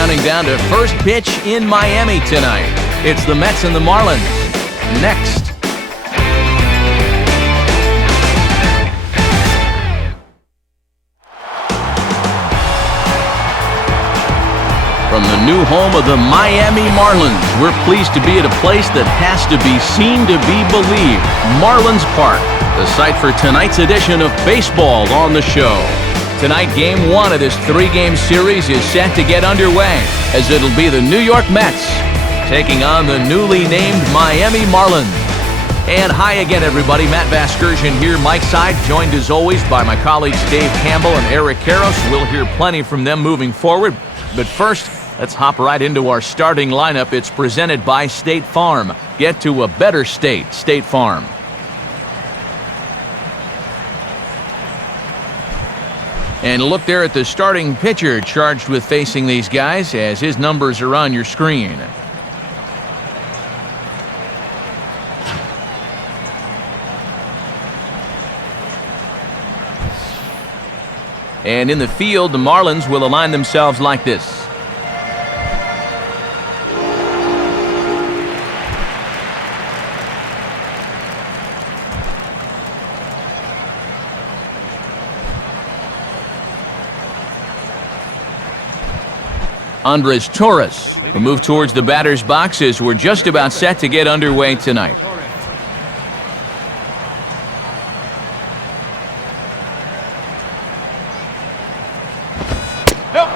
counting down to first pitch in Miami tonight. It's the Mets and the Marlins. Next. From the new home of the Miami Marlins, we're pleased to be at a place that has to be seen to be believed. Marlins Park, the site for tonight's edition of Baseball on the Show. Tonight, Game 1 of this 3-game series is set to get underway, as it'll be the New York Mets taking on the newly named Miami Marlins. And hi again, everybody. Matt Vasgersian here, Mike Side, joined as always by my colleagues Dave Campbell and Eric Karros. We'll hear plenty from them moving forward. But first, let's hop right into our starting lineup. It's presented by State Farm. Get to a better state, State Farm. And look there at the starting pitcher charged with facing these guys, as his numbers are on your screen. And in the field, the Marlins will align themselves like this. Andres Torres will move towards the batter's box as we're just about set to get underway tonight.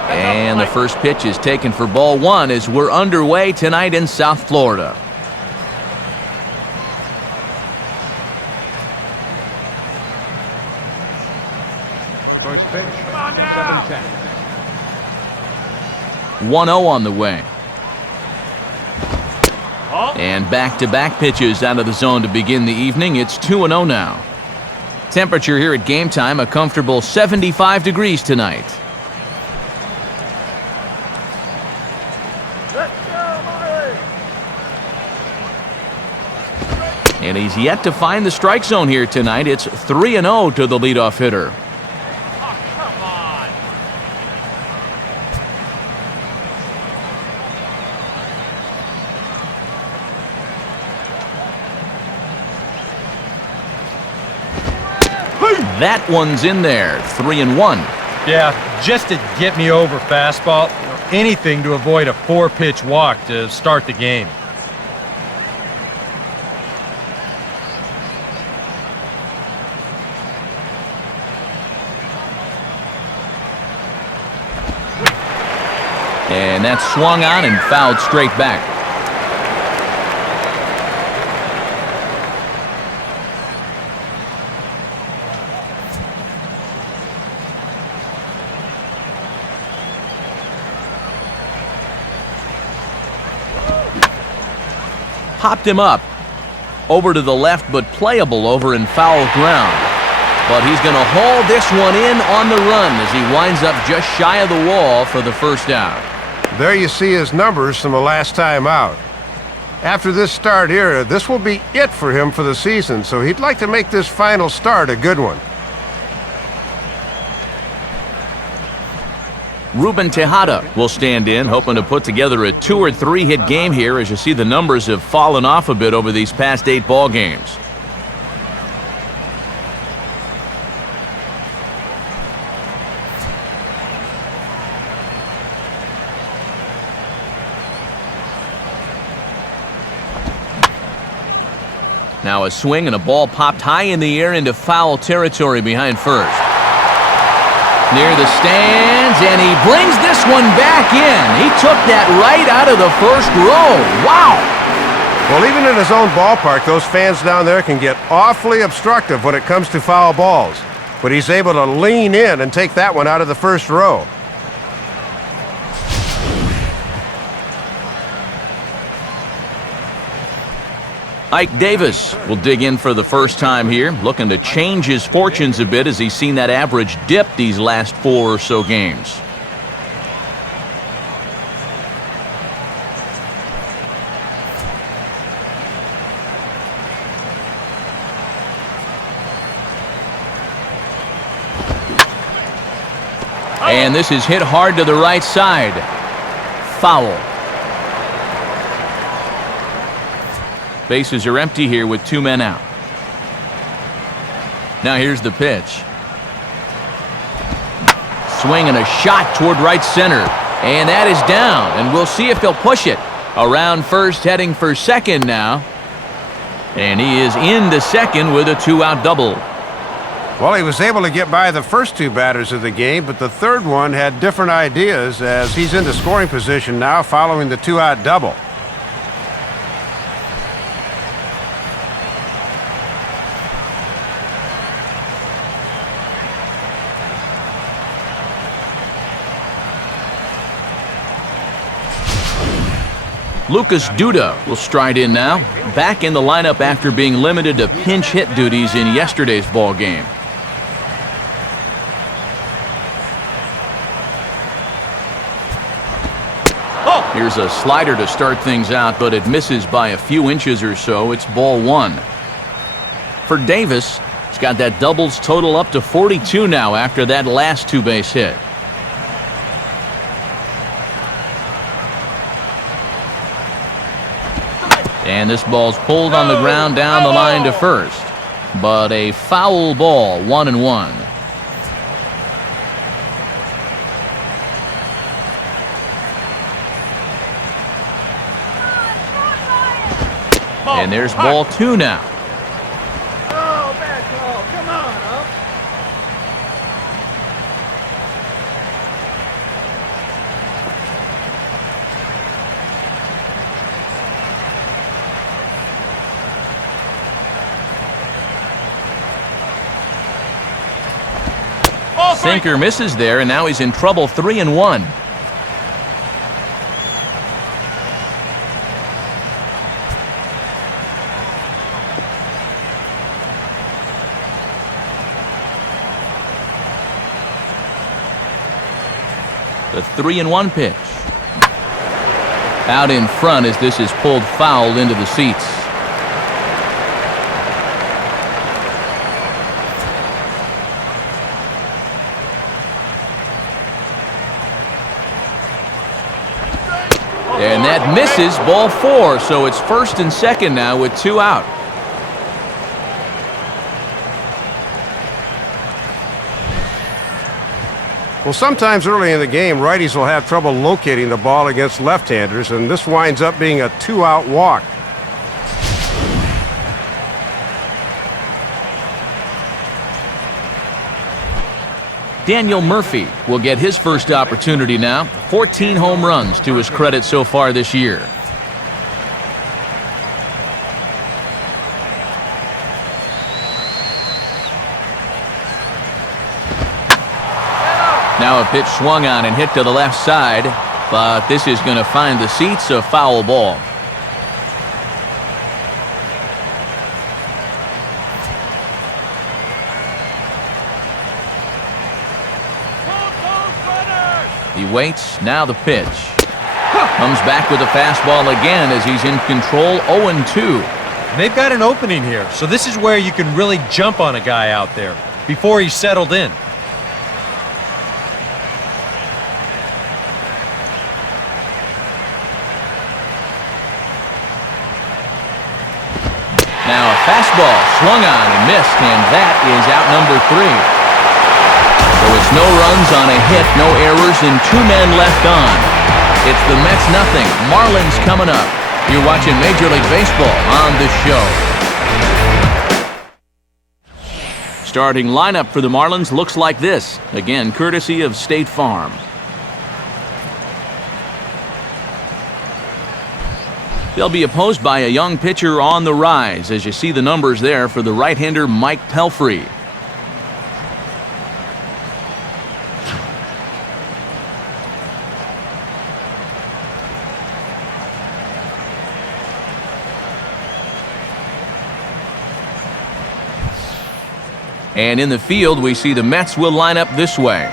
And the first pitch is taken for ball 1 as we're underway tonight in South Florida. First pitch, 7-10. 1-0 on the way. And back-to-back pitches out of the zone to begin the evening. It's 2-0 now. Temperature here at game time, a comfortable 75 degrees tonight. And he's yet to find the strike zone here tonight. It's 3-0 to the leadoff hitter. Oh, come on. That one's in there. 3-1. Yeah, just to get me over fastball. Anything to avoid a 4-pitch walk to start the game. And that's swung on and fouled straight back. Popped him up. Over to the left, but playable over in foul ground. But he's going to haul this one in on the run as he winds up just shy of the wall for the first out. There you see his numbers from the last time out. After this start here, this will be it for him for the season, so he'd like to make this final start a good one. Ruben Tejada will stand in, hoping to put together a 2 or 3 hit game here. As you see, the numbers have fallen off a bit over these past 8 ball games. Now a swing and a ball popped high in the air into foul territory behind first. Near the stands, and he brings this one back in. He took that right out of the first row. Wow! Well, even in his own ballpark, those fans down there can get awfully obstructive when it comes to foul balls. But he's able to lean in and take that one out of the first row. Ike Davis will dig in for the first time here, looking to change his fortunes a bit as he's seen that average dip these last 4 or so games. And this is hit hard to the right side. foul. Bases are empty here with 2 men out. Now here's the pitch. Swing and a shot toward right center. And that is down, and we'll see if he'll push it. Around first, heading for second now. And he is into second with a 2-out double. Well, he was able to get by the first 2 batters of the game, but the third one had different ideas as he's into scoring position now following the 2-out double. Lucas Duda will stride in now, back in the lineup after being limited to pinch hit duties in yesterday's ball game. Here's a slider to start things out, but it misses by a few inches or so. It's ball 1. For Davis, he's got that doubles total up to 42 now after that last 2-base hit. And this ball's pulled on the ground down the line to first. But a foul ball, 1-1. And there's ball 2 now. Oh, bad call. Come on, up. Sinker misses there, and now he's in trouble. 3-1. The 3-1 pitch. Out in front as this is pulled foul into the seats. And that misses, ball 4, so it's first and second now with 2 out. Well, sometimes early in the game, righties will have trouble locating the ball against left-handers, and this winds up being a 2-out walk. Daniel Murphy will get his first opportunity now. 14 home runs to his credit so far this year. Now a pitch swung on and hit to the left side, but this is going to find the seats, a foul ball. He waits, now the pitch. Comes back with a fastball again as he's in control, 0-2. And they've got an opening here, so this is where you can really jump on a guy out there before he's settled in. Now a fastball swung on and missed, and that is out number 3. So it's no runs on a hit, no errors, and 2 men left on. It's the Mets nothing. Marlins coming up. You're watching Major League Baseball on the show. Starting lineup for the Marlins looks like this. Again, courtesy of State Farm. They'll be opposed by a young pitcher on the rise, as you see the numbers there for the right-hander Mike Pelfrey. And in the field, we see the Mets will line up this way.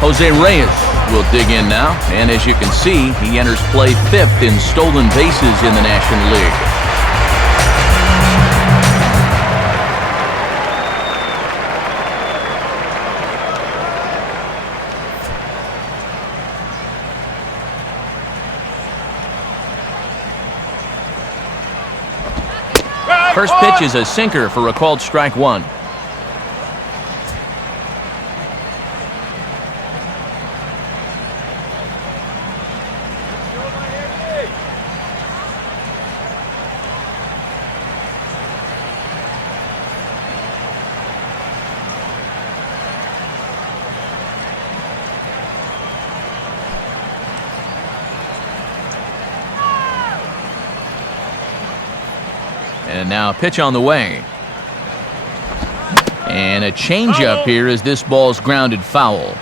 Jose Reyes will dig in now, and as you can see, he enters play 5th in stolen bases in the National League. First pitch is a sinker for a called strike 1. And now a pitch on the way. And a changeup here as this ball's grounded foul.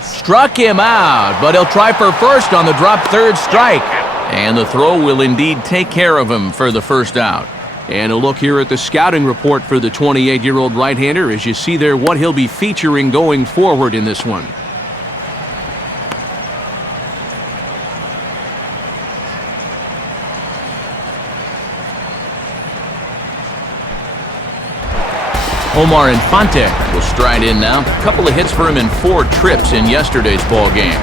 Struck him out, but he'll try for first on the drop third strike. And the throw will indeed take care of him for the first out. And a look here at the scouting report for the 28-year-old right-hander as you see there what he'll be featuring going forward in this one. Omar Infante will stride in now. A couple of hits for him in 4 trips in yesterday's ball game.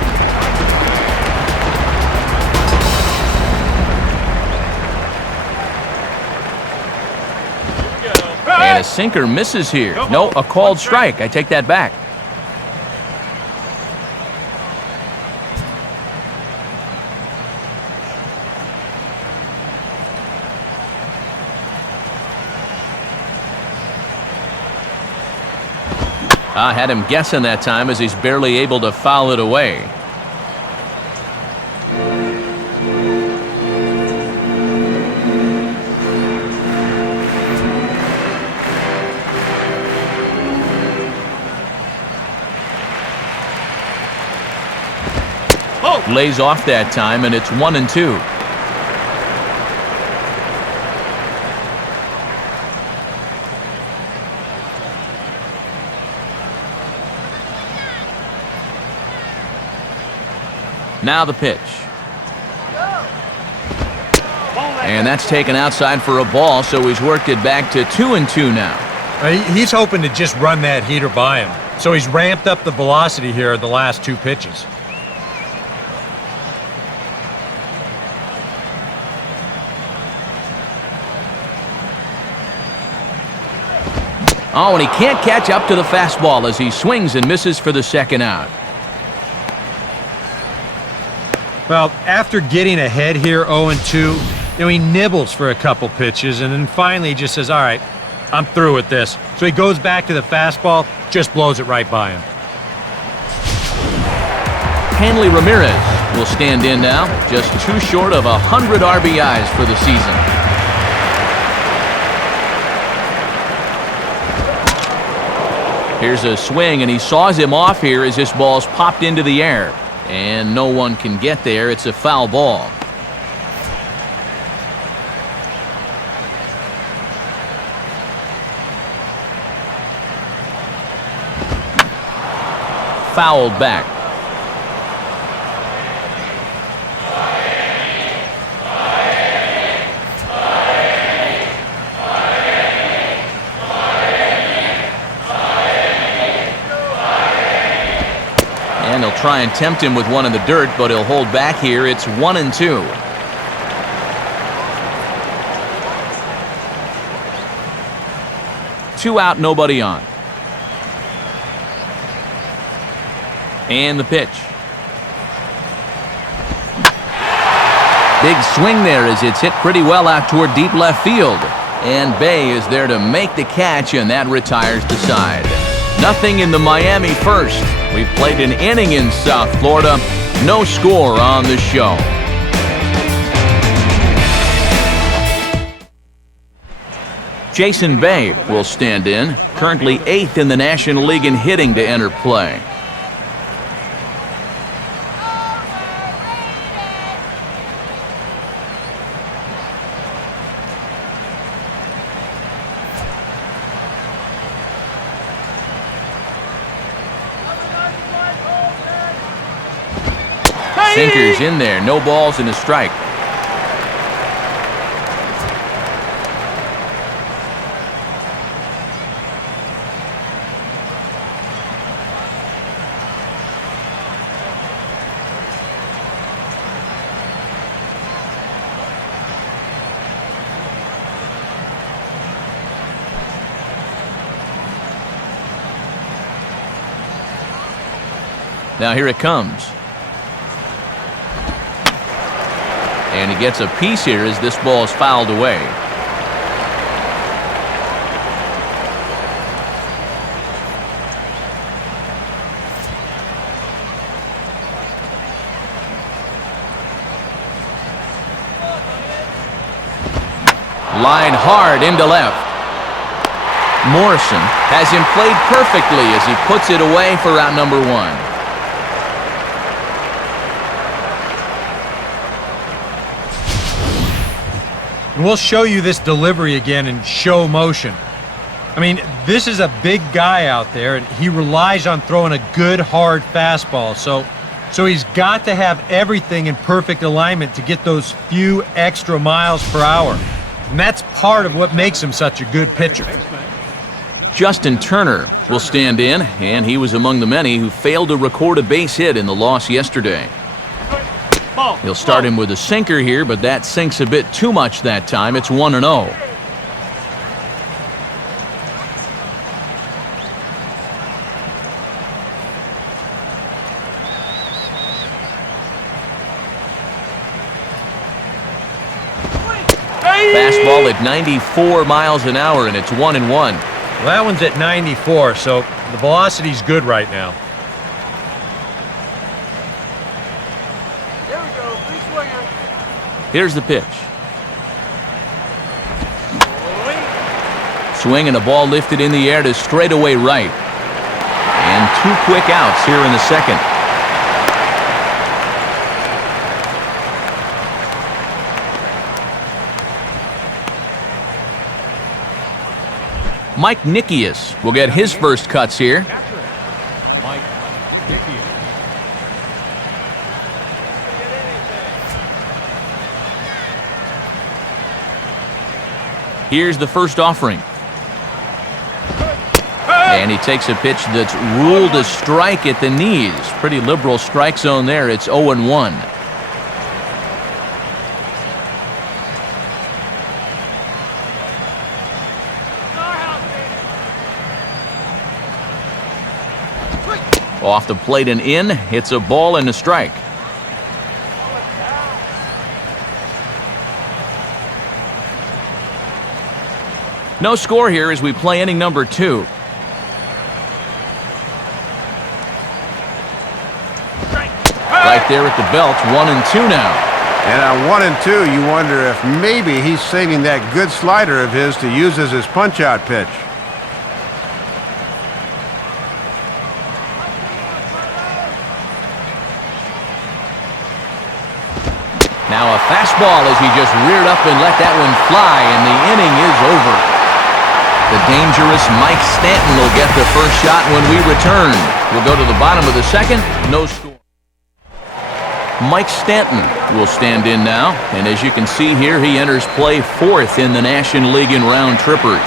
And a sinker misses here. No, a called strike. I take that back. I had him guessing that time as he's barely able to foul it away. Lays off that time, and it's 1-2. Now the pitch. And that's taken outside for a ball, so he's worked it back to 2-2 now. He's hoping to just run that heater by him, so he's ramped up the velocity here the last 2 pitches. Oh, and he can't catch up to the fastball as he swings and misses for the second out. Well, after getting ahead here 0-2, he nibbles for a couple pitches, and then finally he just says, all right, I'm through with this. So he goes back to the fastball, just blows it right by him. Hanley Ramirez will stand in now, just 2 short of 100 RBIs for the season. Here's a swing, and he saws him off here as this ball's popped into the air. And no one can get there. It's a foul ball. Fouled back. And they'll try and tempt him with one in the dirt, but he'll hold back here. It's 1-2. Two out, nobody on. And the pitch. Big swing there as it's hit pretty well out toward deep left field. And Bay is there to make the catch, and that retires the side. Nothing in the Miami first. We've played an inning in South Florida. No score on the show. Jason Bay will stand in, currently 8th in the National League in hitting to enter play. Sinker's in there. No balls and a strike. Now here it comes. And he gets a piece here as this ball is fouled away. Line hard into left. Morrison has him played perfectly as he puts it away for out number one. And we'll show you this delivery again in show motion. I mean, this is a big guy out there, and he relies on throwing a good, hard fastball. So he's got to have everything in perfect alignment to get those few extra miles per hour. And that's part of what makes him such a good pitcher. Justin Turner will stand in, and he was among the many who failed to record a base hit in the loss yesterday. He'll start him with a sinker here, but that sinks a bit too much that time. It's 1-0. Fastball at 94 miles an hour, and it's 1-1. Well, that one's at 94, so the velocity's good right now. Here we go. Free swinger. Here's the pitch. Swing and a ball lifted in the air to straightaway right. And two quick outs here in the second. Mike Nickius will get his first cuts here. Mike Nickius. Here's the first offering. And he takes a pitch that's ruled a strike at the knees. Pretty liberal strike zone there. It's 0-1. Off the plate and in. It's a ball and a strike. No score here as we play inning number 2. Right there at the belt, 1-2 now. And on 1-2, you wonder if maybe he's saving that good slider of his to use as his punch-out pitch. Now a fastball as he just reared up and let that one fly, and the inning is over. The dangerous Mike Stanton will get the first shot when we return. We'll go to the bottom of the second, no score. Mike Stanton will stand in now, and as you can see here, he enters play 4th in the National League in round trippers.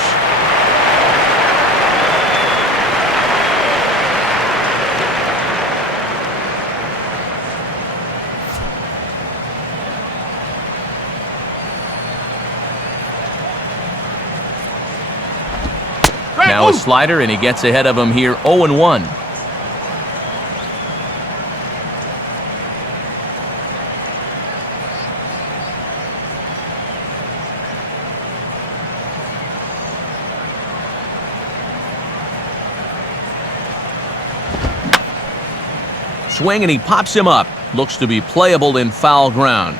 Now a slider, and he gets ahead of him here, 0-1. Swing, and he pops him up. Looks to be playable in foul ground.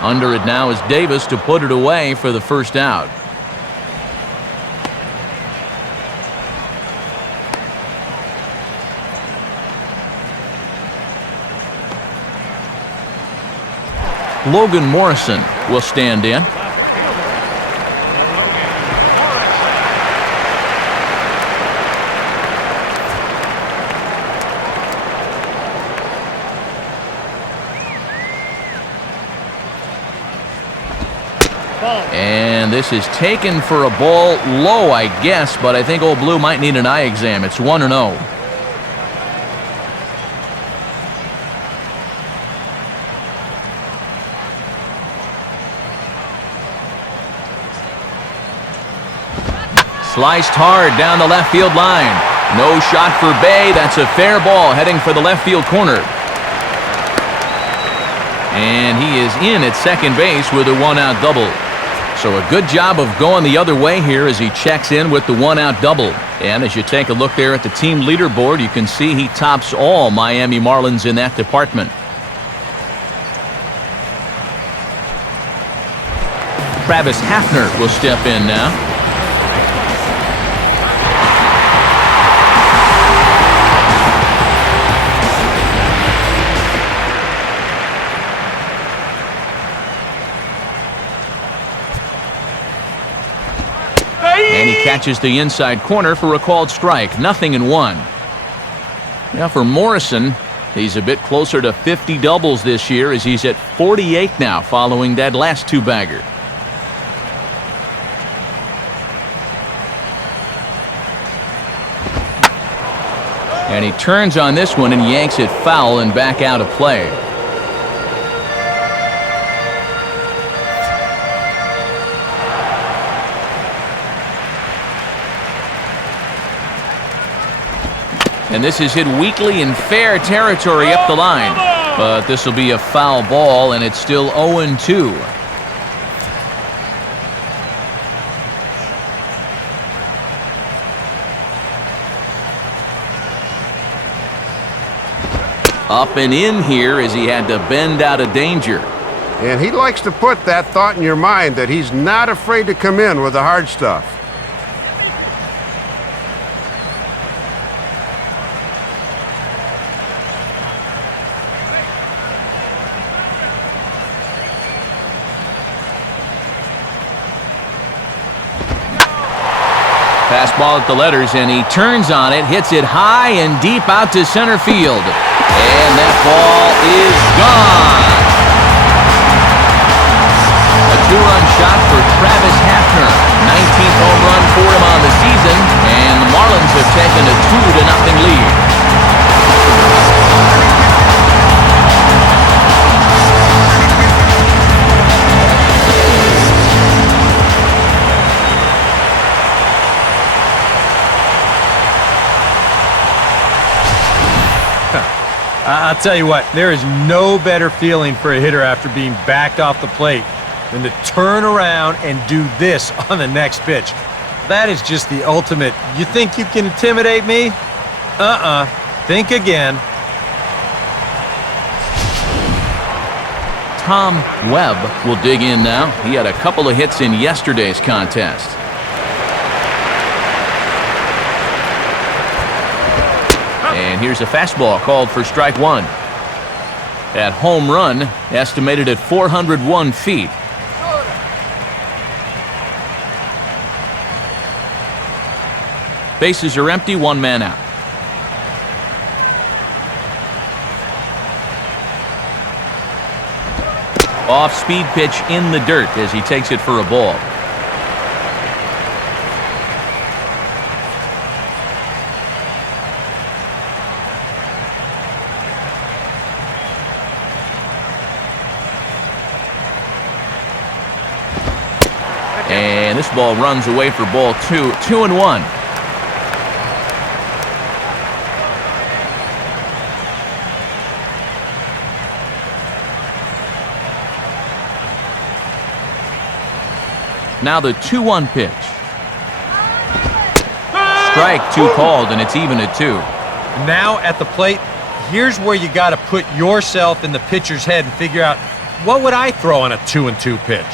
Under it now is Davis to put it away for the first out. Logan Morrison will stand in. And this is taken for a ball low, I guess, but I think Old Blue might need an eye exam. It's 1-0. Sliced hard down the left field line. No shot for Bay. That's a fair ball heading for the left field corner. And he is in at second base with a one-out double. So a good job of going the other way here as he checks in with the one-out double. And as you take a look there at the team leaderboard, you can see he tops all Miami Marlins in that department. Travis Hafner will step in now. And he catches the inside corner for a called strike. 0-1. Now for Morrison, he's a bit closer to 50 doubles this year as he's at 48 now following that last two-bagger. And he turns on this one and yanks it foul and back out of play. And this is hit weakly in fair territory up the line. But this will be a foul ball, and it's still 0-2. Up and in here as he had to bend out of danger. And he likes to put that thought in your mind that he's not afraid to come in with the hard stuff. Fastball at the letters, and he turns on it, hits it high and deep out to center field. And that ball is gone. A two-run shot for Travis Hafner. 19th home run for him on the season, and the Marlins have taken a 2-0 lead. I'll tell you what, there is no better feeling for a hitter after being backed off the plate than to turn around and do this on the next pitch. That is just the ultimate. You think you can intimidate me? Think again. Tom Webb will dig in now. He had a couple of hits in yesterday's contest. And here's a fastball called for strike one. That home run estimated at 401 feet. Bases are empty, one man out. Off-speed pitch in the dirt as he takes it for a ball. And this ball runs away for ball two. 2-1. Now the 2-1 pitch. Strike two called, and it's even at 2. Now at the plate, here's where you got to put yourself in the pitcher's head and figure out, what would I throw on a 2-2 pitch?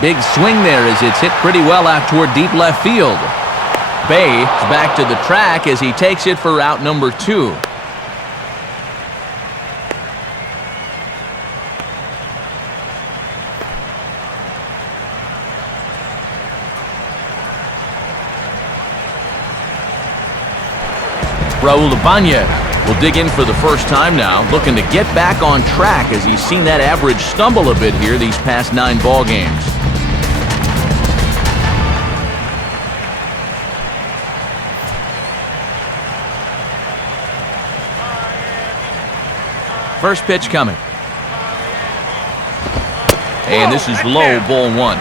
Big swing there as it's hit pretty well out toward deep left field. Bay is back to the track as he takes it for out number 2. Raul Ibanez will dig in for the first time now, looking to get back on track as he's seen that average stumble a bit here these past 9 ball games. First pitch coming. And this is low, ball 1.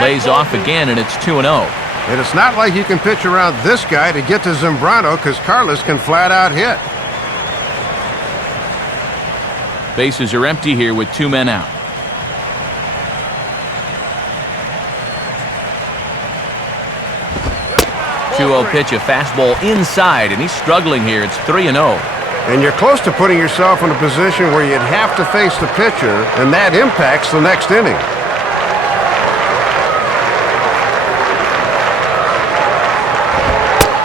Lays off again, and it's 2-0. And it's not like you can pitch around this guy to get to Zambrano because Carlos can flat out hit. Bases are empty here with 2 men out. 2-0 pitch, a fastball inside, and he's struggling here. It's 3-0. And you're close to putting yourself in a position where you'd have to face the pitcher, and that impacts the next inning.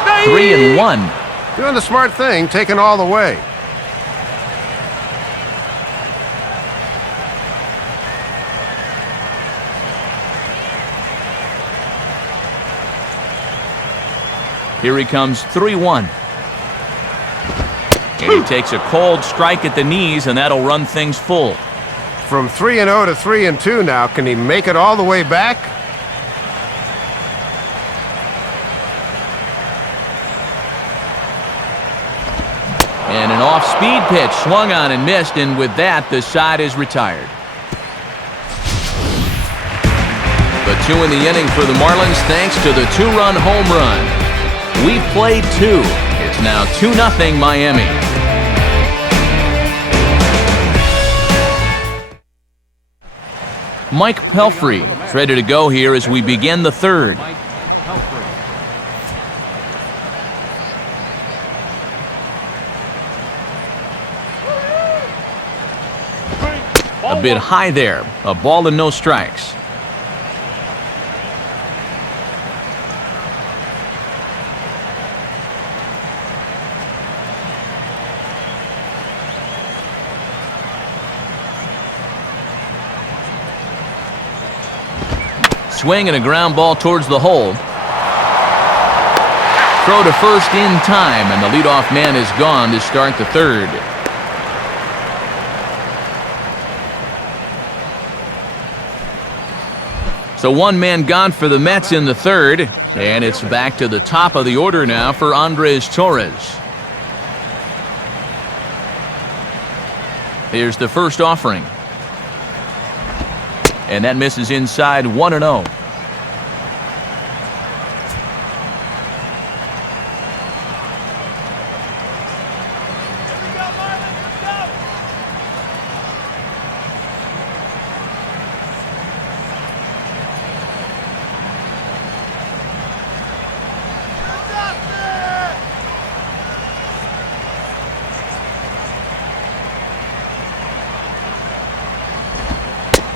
Hey! 3-1. Doing the smart thing, taking all the way. Here he comes, 3-1. And he takes a cold strike at the knees, and that'll run things full. From 3-0 to 3-2 now. Can he make it all the way back? And an off-speed pitch swung on and missed, and with that, the side is retired. The 2 in the inning for the Marlins thanks to the 2-run home run. We played 2. It's now 2-0 Miami. Mike Pelfrey is ready to go here as we begin the 3rd. A bit high there. A ball and no strikes. Swing and a ground ball towards the hole. Throw to first in time, and the leadoff man is gone to start the 3rd. So 1 man gone for the Mets in the 3rd, and it's back to the top of the order now for Andres Torres. Here's the first offering. And that misses inside, 1-0.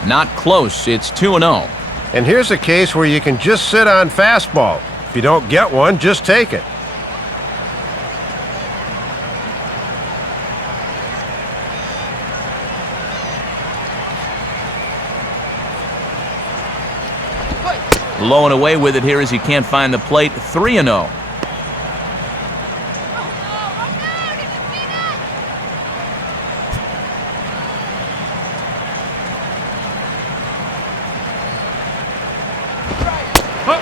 Not close. It's 2-0. And here's a case where you can just sit on fastball. If you don't get one, just take it. Low and away with it here as he can't find the plate. 3-0.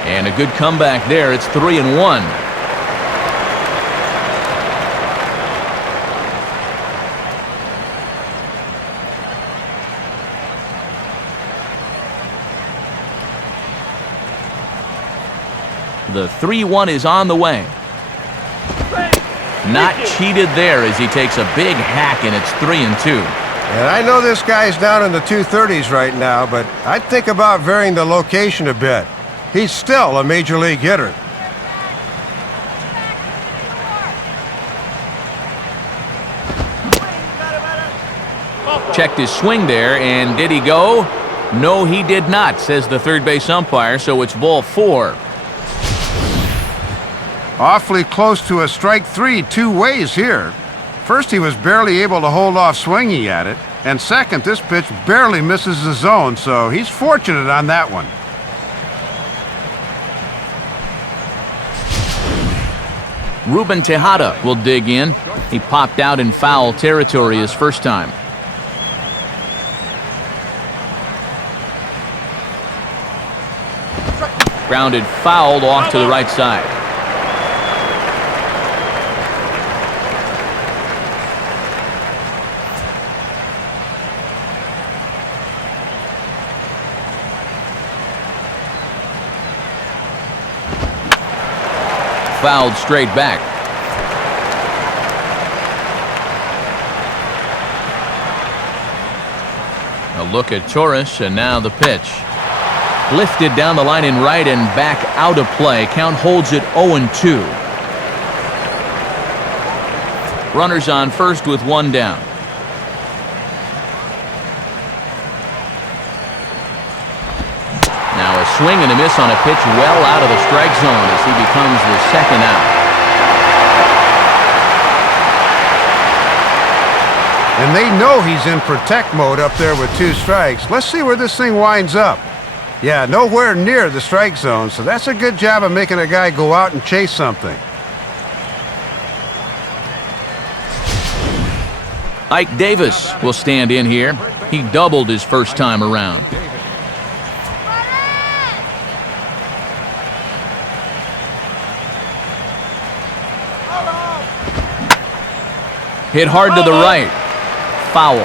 And a good comeback there. It's 3-1. The 3-1 is on the way. Not cheated there as he takes a big hack, and it's 3-2. And I know this guy's down in the 230s right now, but I'd think about varying the location a bit. He's still a major league hitter. Checked his swing there, and did he go? No, he did not, says the third base umpire, so it's ball 4. Awfully close to a strike three two ways here. First, he was barely able to hold off swinging at it. And second, this pitch barely misses the zone, so he's fortunate on that one. Ruben Tejada will dig in. He popped out in foul territory his first time. Grounded fouled off to the right side. Fouled straight back. A look at Torres, and now the pitch. Lifted down the line in right and back out of play. Count holds it 0-2. Runners on first with one down. Now a swing and a miss on a pitch well out of the strike zone as he becomes the second out. And they know he's in protect mode up there with two strikes. Let's see where this thing winds up. Yeah, nowhere near the strike zone, so that's a good job of making a guy go out and chase something. Ike Davis will stand in here. He doubled his first time around. Hit hard to the right. Foul.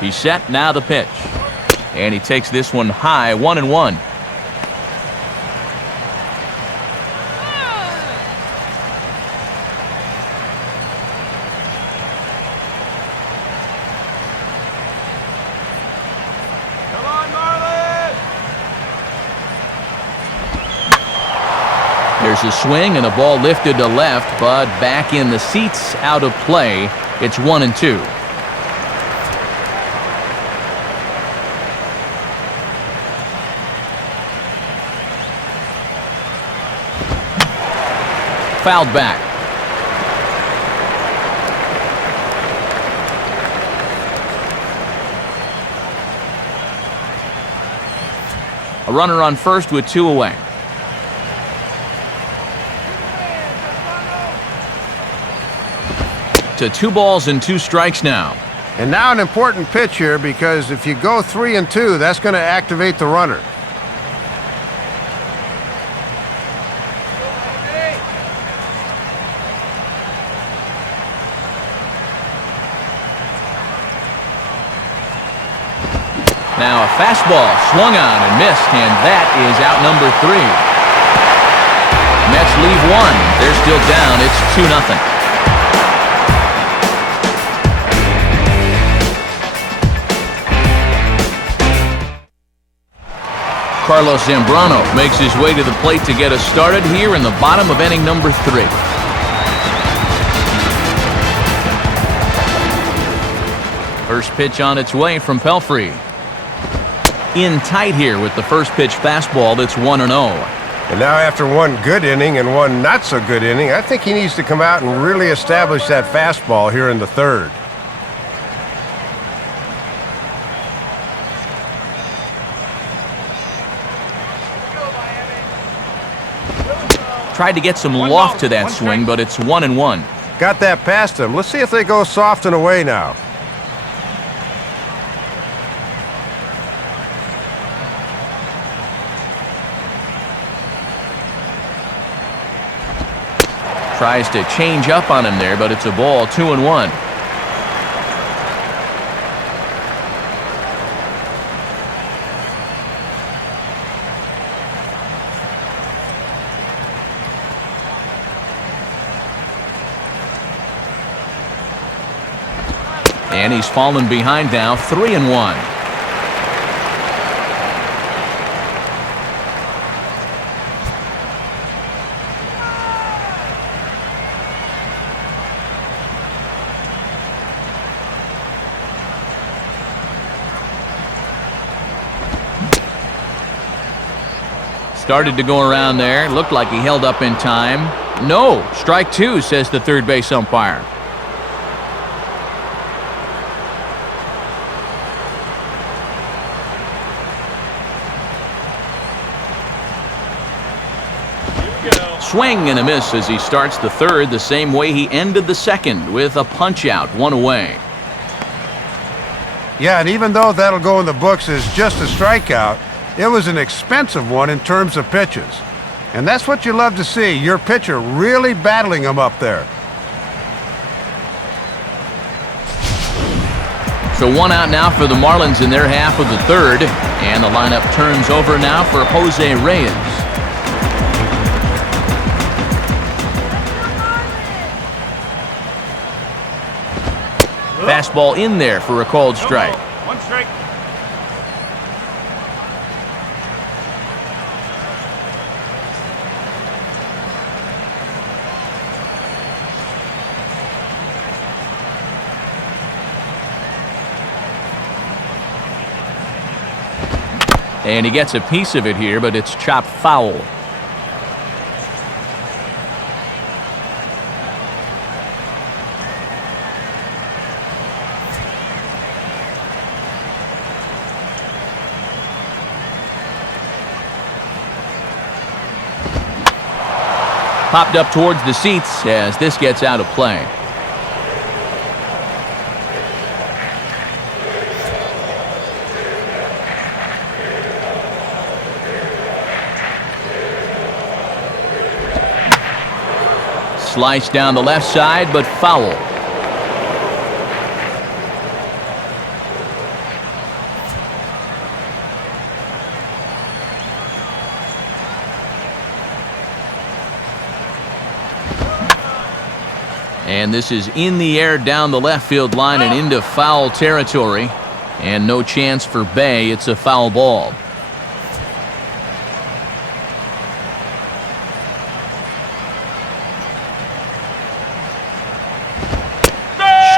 He's set, now the pitch. And he takes this one high, 1-1. Come on, Marlins! There's a swing and a ball lifted to left, but back in the seats, out of play. It's 1-2. Fouled back. A runner on first with two away. To 2 balls and 2 strikes now. And now an important pitch here, because if you go 3-2, that's going to activate the runner. Now a fastball swung on and missed, and that is out number 3. Mets leave one. They're still down. It's 2-0. Carlos Zambrano makes his way to the plate to get us started here in the bottom of inning number 3. First pitch on its way from Pelfrey. In tight here with the first pitch fastball that's 1-0. And now after one good inning and one not so good inning, I think he needs to come out and really establish that fastball here in the third. Tried to get some loft to that swing, but it's 1-1. Got that past him. Let's see if they go soft and away now. Tries to change up on him there, but it's a ball, 2-1. And he's fallen behind now, 3-1. Started to go around there. Looked like he held up in time. No, strike two, says the third base umpire. Swing and a miss as he starts the third the same way he ended the second, with a punch out, one away. Yeah, and even though that'll go in the books as just a strikeout, it was an expensive one in terms of pitches. And that's what you love to see, your pitcher really battling them up there. So one out now for the Marlins in their half of the third, and the lineup turns over now for Jose Reyes. Fastball in there for a called strike. One strike. And he gets a piece of it here, but it's chopped foul. Popped up towards the seats as this gets out of play. Sliced down the left side, but foul. And this is in the air down the left field line and into foul territory. And no chance for Bay. It's a foul ball.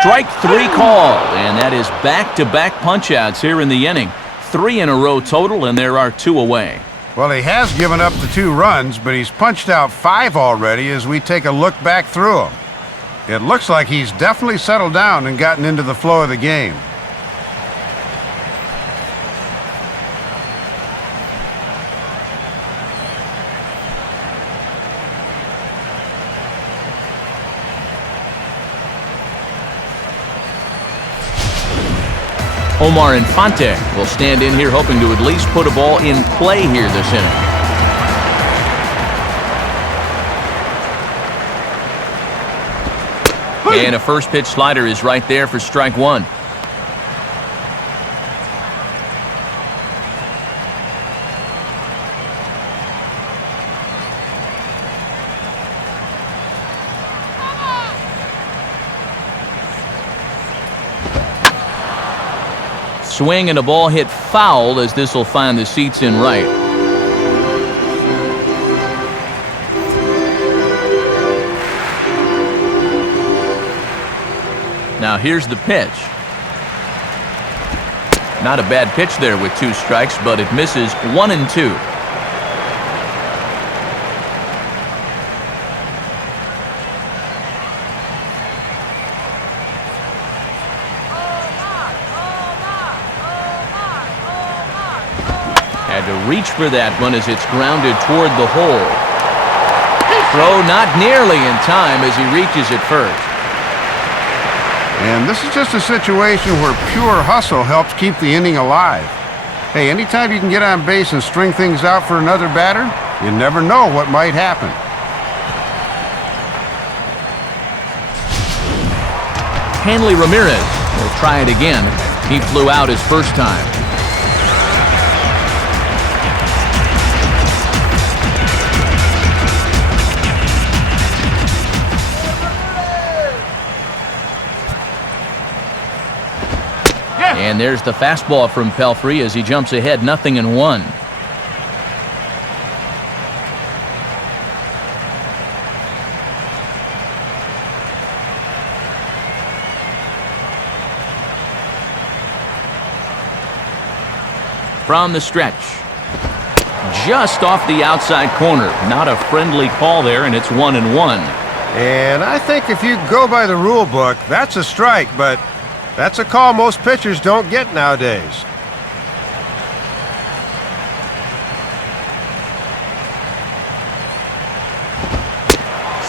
Strike three call, and that is back-to-back punch-outs here in the inning. 3 in a row total, and there are 2 away. Well, he has given up the 2 runs, but he's punched out 5 already as we take a look back through them. It looks like he's definitely settled down and gotten into the flow of the game. Omar Infante will stand in here hoping to at least put a ball in play here this inning. And a first pitch slider is right there for strike one. Swing and a ball hit foul as this will find the seats in right. Now here's the pitch. Not a bad pitch there with 2 strikes, but it misses 1 and 2. Had to reach for that one as it's grounded toward the hole. Throw not nearly in time as he reaches it first. And this is just a situation where pure hustle helps keep the inning alive. Hey, anytime you can get on base and string things out for another batter, you never know what might happen. Hanley Ramirez will try it again. He flew out his first time. And there's the fastball from Pelfrey as he jumps ahead 0-1. From the stretch. just off the outside corner. Not a friendly call there, and it's 1-1. And I think if you go by the rule book, that's a strike, but that's a call most pitchers don't get nowadays.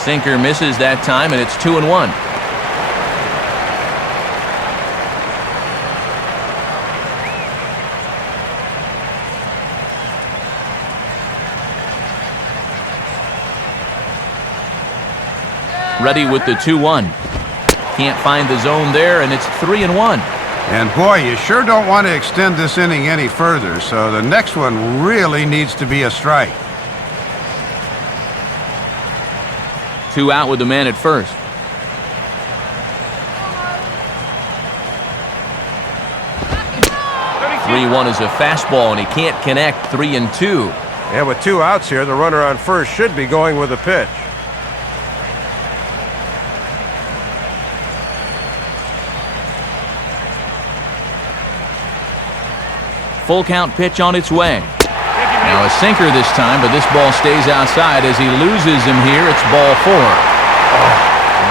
Sinker misses that time, and it's 2-1. Ready with the 2-1. Can't find the zone there, and it's 3-1. And boy, you sure don't want to extend this inning any further, so the next one really needs to be a strike. 2 out with the man at first. 3-1 is a fastball, and he can't connect. 3-2. And with 2 outs here, the runner on first should be going with a pitch. Full count pitch on its way. Now a sinker this time, but this ball stays outside as he loses him here. It's ball 4.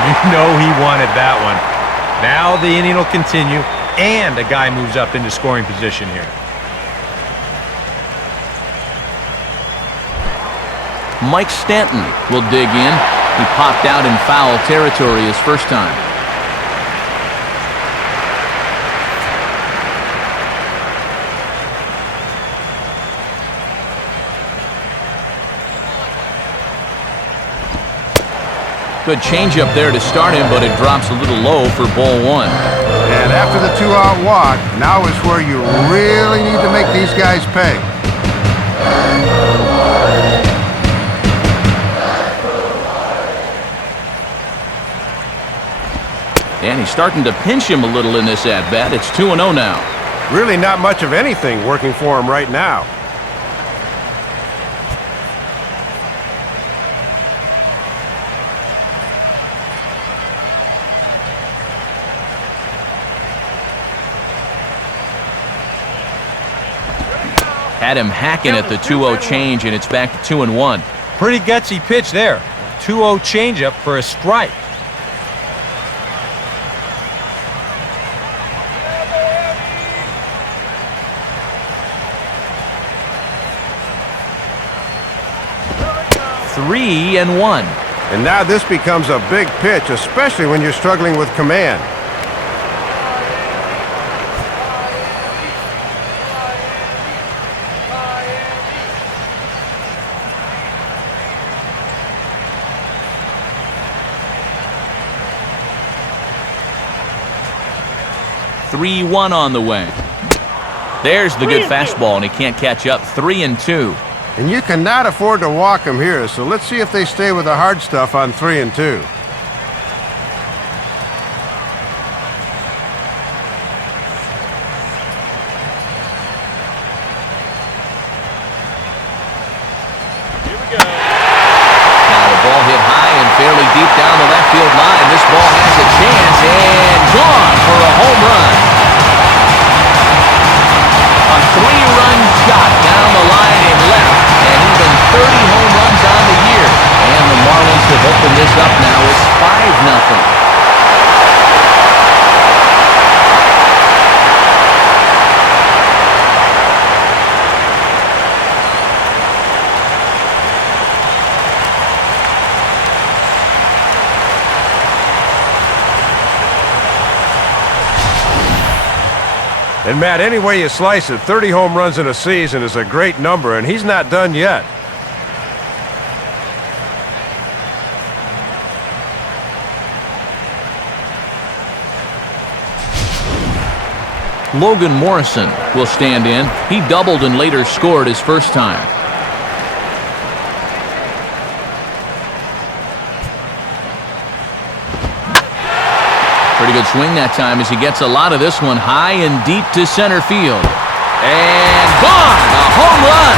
You know he wanted that one. Now the inning will continue, and a guy moves up into scoring position here. Mike Stanton will dig in. He popped out in foul territory his first time. Good changeup there to start him, but it drops a little low for ball 1. And after the 2-out walk, now is where you really need to make these guys pay. And he's starting to pinch him a little in this at-bat. It's 2-0 now. Really not much of anything working for him right now. Had him hacking at the 2-0 change, and it's back to 2-1. Pretty gutsy pitch there. 2-0 changeup for a strike. Three and 1. And now this becomes a big pitch, especially when you're struggling with command. Three-1 on the way. There's the good fastball, and he can't catch up. 3-2. And you cannot afford to walk him here, so let's see if they stay with the hard stuff on 3-2. Now the ball hit high and fairly deep down the left field line. This ball has a chance, and gone for a home run. A 3-run shot down the line in left, and even 30 home runs on the year. And the Marlins have opened this up now. It's 5-0. And Matt, any way you slice it, 30 home runs in a season is a great number, and he's not done yet. Logan Morrison will stand in. He doubled and later scored his first time. Pretty good swing that time as he gets a lot of this one high and deep to center field. And gone! A home run!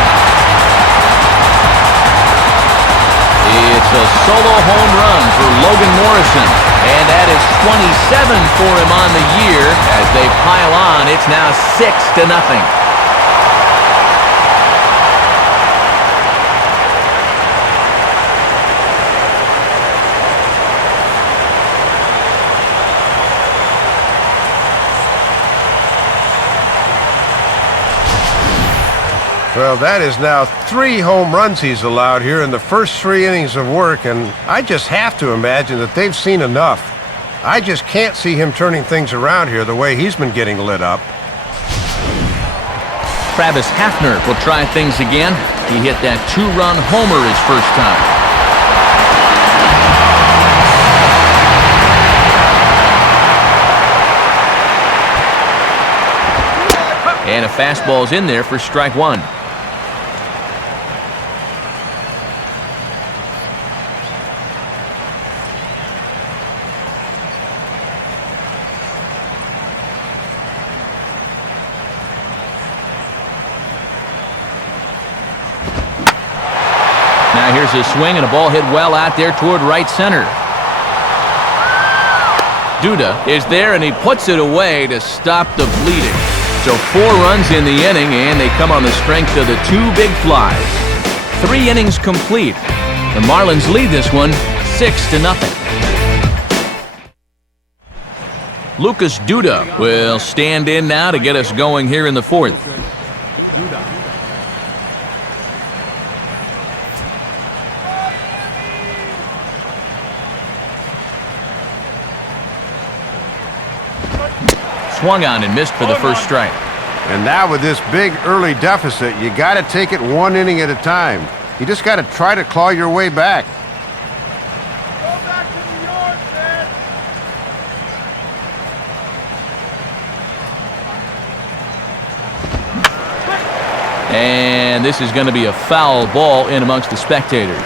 It's a solo home run for Logan Morrison. And that is 27 for him on the year. As they pile on, it's now 6-0. Well, that is now 3 home runs he's allowed here in the first 3 innings of work, and I just have to imagine that they've seen enough. I just can't see him turning things around here the way he's been getting lit up. Travis Hafner will try things again. He hit that 2-run homer his first time. And a fastball's in there for strike 1. Now here's a swing and a ball hit well out there toward right center. Duda is there and he puts it away to stop the bleeding. So 4 runs in the inning, and they come on the strength of the 2 big flies. 3 innings complete. The Marlins lead this one 6-0. Lucas Duda will stand in now to get us going here in the 4th. Swung on and missed for the first strike. And now with this big early deficit, you got to take it 1 inning at a time. You just got to try to claw your way back. Go back to New York, man. And this is going to be a foul ball in amongst the spectators.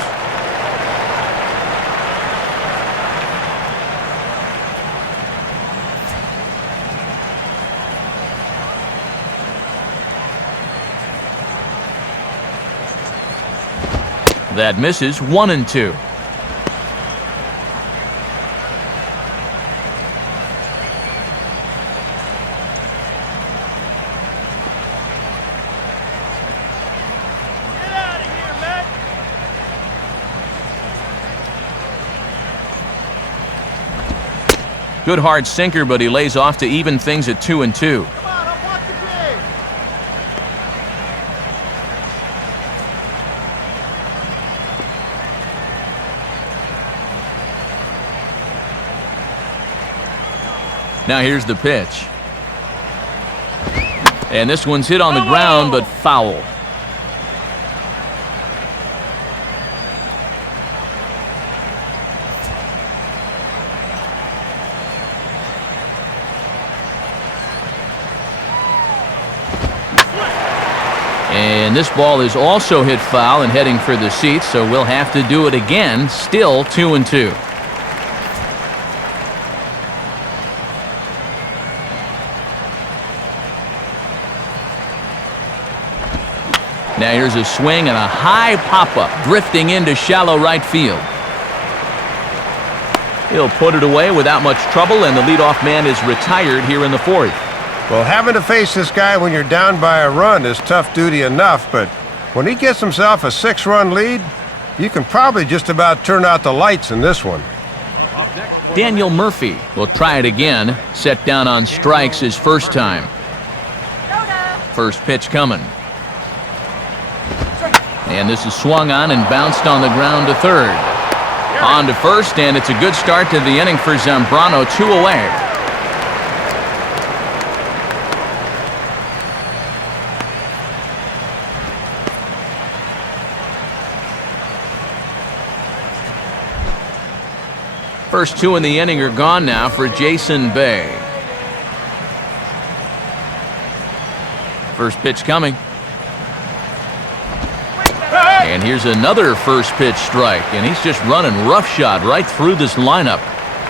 That misses 1-2. Get out of here, man. Good hard sinker, but he lays off to even things at 2-2. Come on, I'll watch the game. Now here's the pitch. And this one's hit on the ground, but foul. And this ball is also hit foul and heading for the seats, so we'll have to do it again. Still 2-2. Now here's a swing and a high pop-up, drifting into shallow right field. He'll put it away without much trouble, and the leadoff man is retired here in the 4th. Well, having to face this guy when you're down by a run is tough duty enough, but when he gets himself a 6-run lead, you can probably just about turn out the lights in this one. Daniel Murphy will try it again, set down on strikes his first time. First pitch coming. And this is swung on and bounced on the ground to third. On to first, and it's a good start to the inning for Zambrano, 2 away. First 2 in the inning are gone now for Jason Bay. First pitch coming. And here's another first pitch strike, and he's just running roughshod right through this lineup.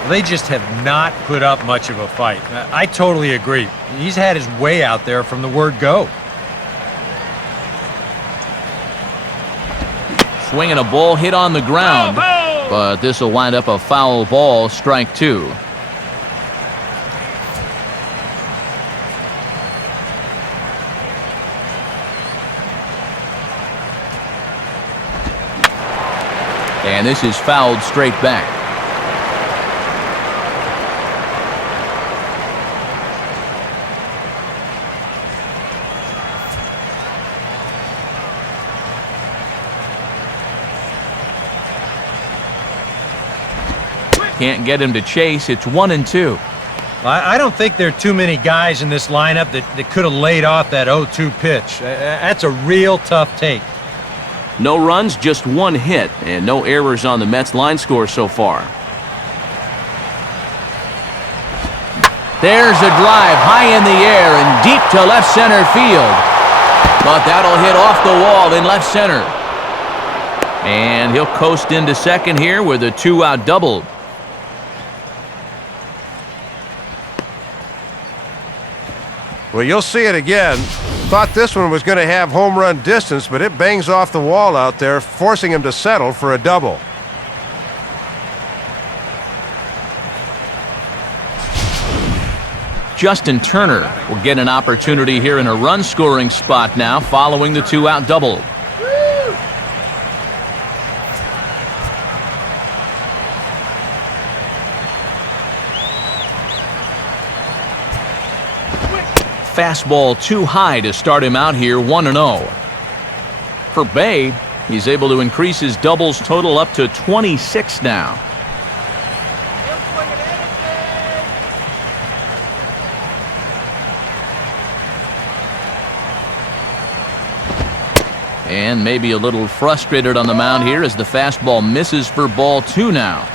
They just have not put up much of a fight. I totally agree. He's had his way out there from the word go. Swinging a ball hit on the ground, but this will wind up a foul ball, strike 2. And this is fouled straight back. can't get him to chase. It's 1-2. I don't think there are too many guys in this lineup that could have laid off that 0-2 pitch. That's a real tough take. No runs, just one hit, and no errors on the Mets line score so far. There's a drive high in the air and deep to left center field. But that'll hit off the wall in left center. And he'll coast into second here with a 2-out double. Well, you'll see it again. Thought this one was going to have home run distance, but it bangs off the wall out there, forcing him to settle for a double. Justin Turner will get an opportunity here in a run-scoring spot now following the 2-out double. Fastball too high to start him out here, 1-0. For Bay, he's able to increase his doubles total up to 26 now. And maybe a little frustrated on the mound here as the fastball misses for ball 2 now.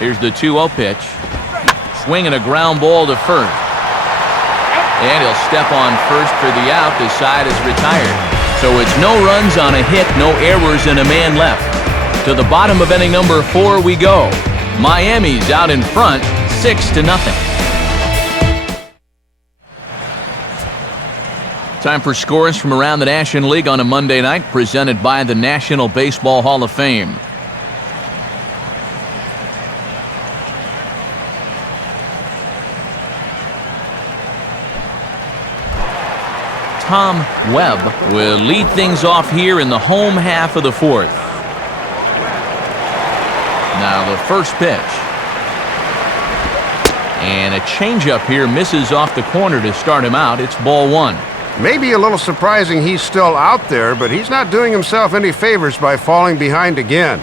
Here's the 2-0 pitch. Swinging a ground ball to first. And he'll step on first for the out. The side is retired. So it's no runs on a hit, no errors, and a man left. To the bottom of inning number 4 we go. Miami's out in front, 6-0. Time for scores from around the National League on a Monday night, presented by the National Baseball Hall of Fame. Tom Webb will lead things off here in the home half of the 4th. Now the first pitch. And a changeup here misses off the corner to start him out. It's ball 1. Maybe a little surprising he's still out there, but he's not doing himself any favors by falling behind again.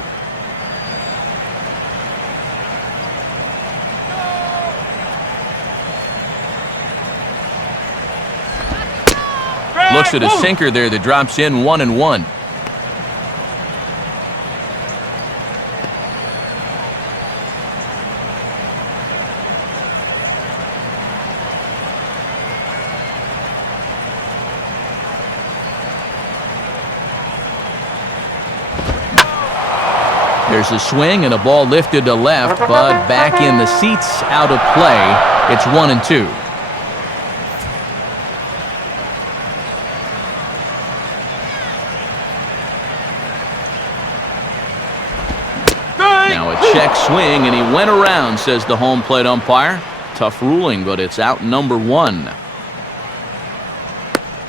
Looks at a sinker there that drops in 1-1. There's a swing and a ball lifted to left, but back in the seats, out of play. It's 1-2. Now a check swing, and he went around, says the home plate umpire. Tough ruling, but it's out number 1.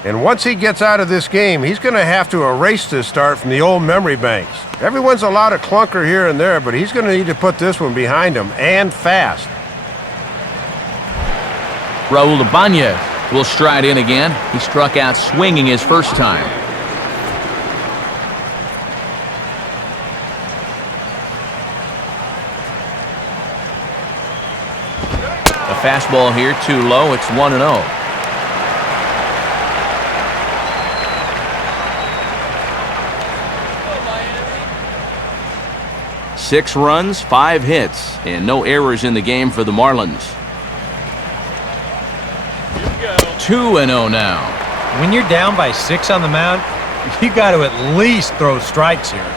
And once he gets out of this game, he's going to have to erase this start from the old memory banks. Everyone's allowed a clunker here and there, but he's going to need to put this one behind him, and fast. Raul Ibanez will stride in again. He struck out swinging his first time. A fastball here too low. It's 1-0. 6 runs, 5 hits, and no errors in the game for the Marlins. 2-0 now. When you're down by 6 on the mound, you got to at least throw strikes here.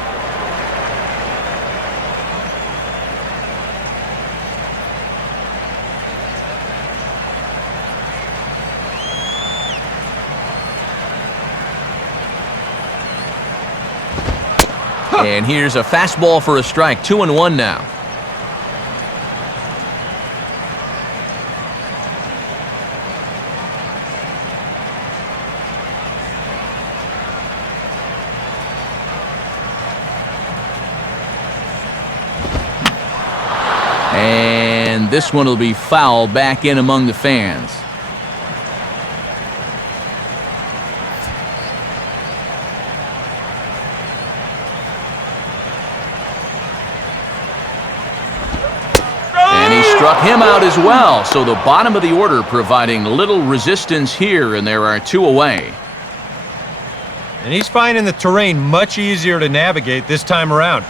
And here's a fastball for a strike. 2-1 now. and this one will be foul back in among the fans. And he struck him out as well, so the bottom of the order providing little resistance here, and there are 2 away. And he's finding the terrain much easier to navigate this time around.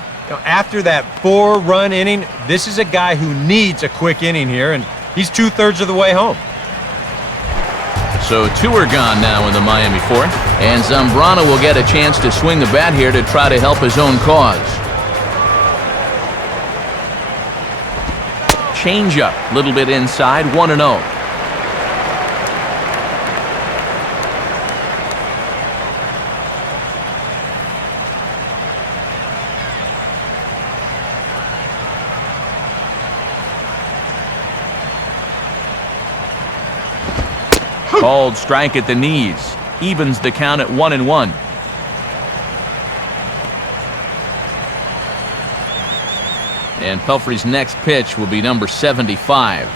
After that 4-run inning, this is a guy who needs a quick inning here, and he's 2/3 of the way home. So 2 are gone now in the Miami 4th, and Zambrano will get a chance to swing the bat here to try to help his own cause. Changeup, a little bit inside, 1-0. Called strike at the knees. Evens the count at 1-1. And Pelfrey's next pitch will be number 75.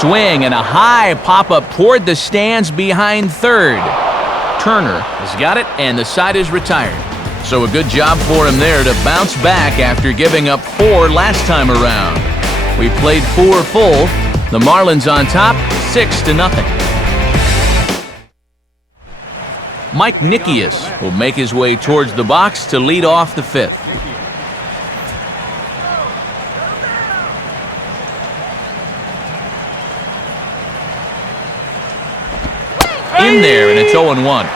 Swing and a high pop-up toward the stands behind third. Turner has got it, and the side is retired. So a good job for him there to bounce back after giving up 4 last time around. We played 4 full. The Marlins on top, 6-0. Mike Nikias will make his way towards the box to lead off the 5th. In there, and it's 0-1.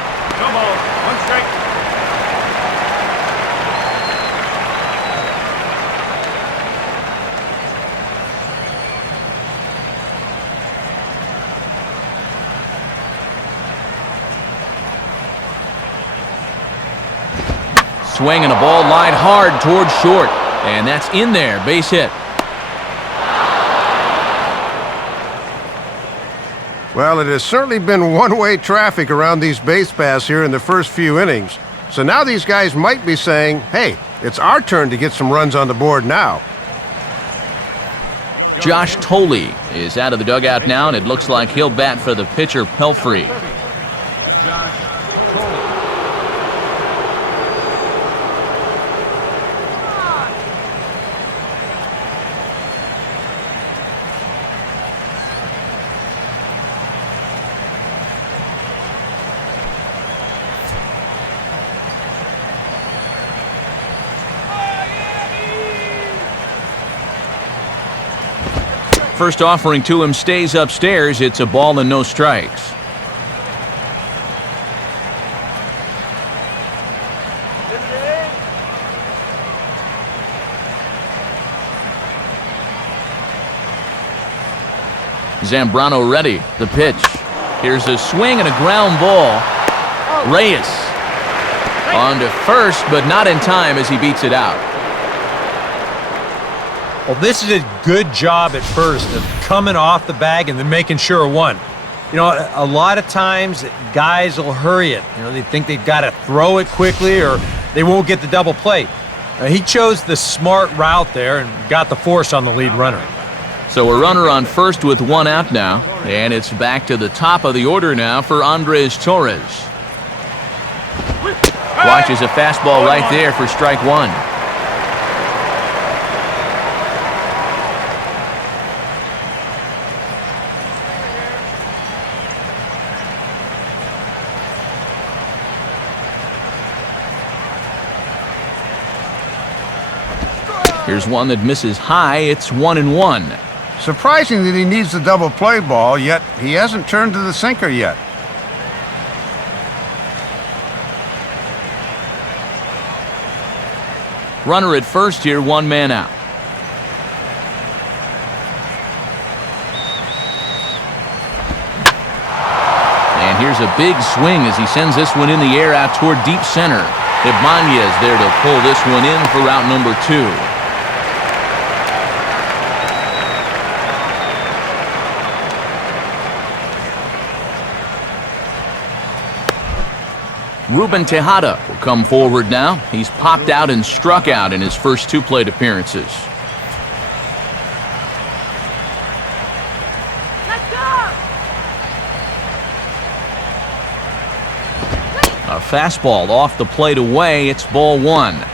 Swing and a ball lined hard towards short, and that's in there, base hit. Well, it has certainly been one-way traffic around these base paths here in the first few innings. So now these guys might be saying, hey, it's our turn to get some runs on the board now. Josh Tolley is out of the dugout now, and it looks like he'll bat for the pitcher, Pelfrey. First offering to him stays upstairs. It's a ball and no strikes. Zambrano ready. The pitch. Here's a swing and a ground ball. Reyes on to first, but not in time as he beats it out. Well, this is a good job at first of coming off the bag and then making sure of one. You know, a lot of times guys will hurry it. You know, they think they've got to throw it quickly or they won't get the double play. He chose the smart route there and got the force on the lead runner. So a runner on first with 1 out now, and it's back to the top of the order now for Andres Torres. Watches a fastball right there for strike 1. Here's one that misses high. It's 1-1. Surprising that he needs the double play ball, yet he hasn't turned to the sinker yet. Runner at first here, 1 man out. And here's a big swing as he sends this one in the air out toward deep center. Ibanez there to pull this one in for out number 2. Ruben Tejada will come forward now. He's popped out and struck out in his first 2 plate appearances. A fastball off the plate away. It's ball 1.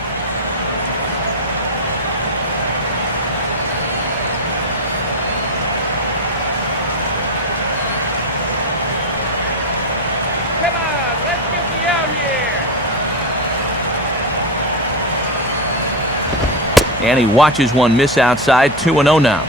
And he watches one miss outside. 2-0 now.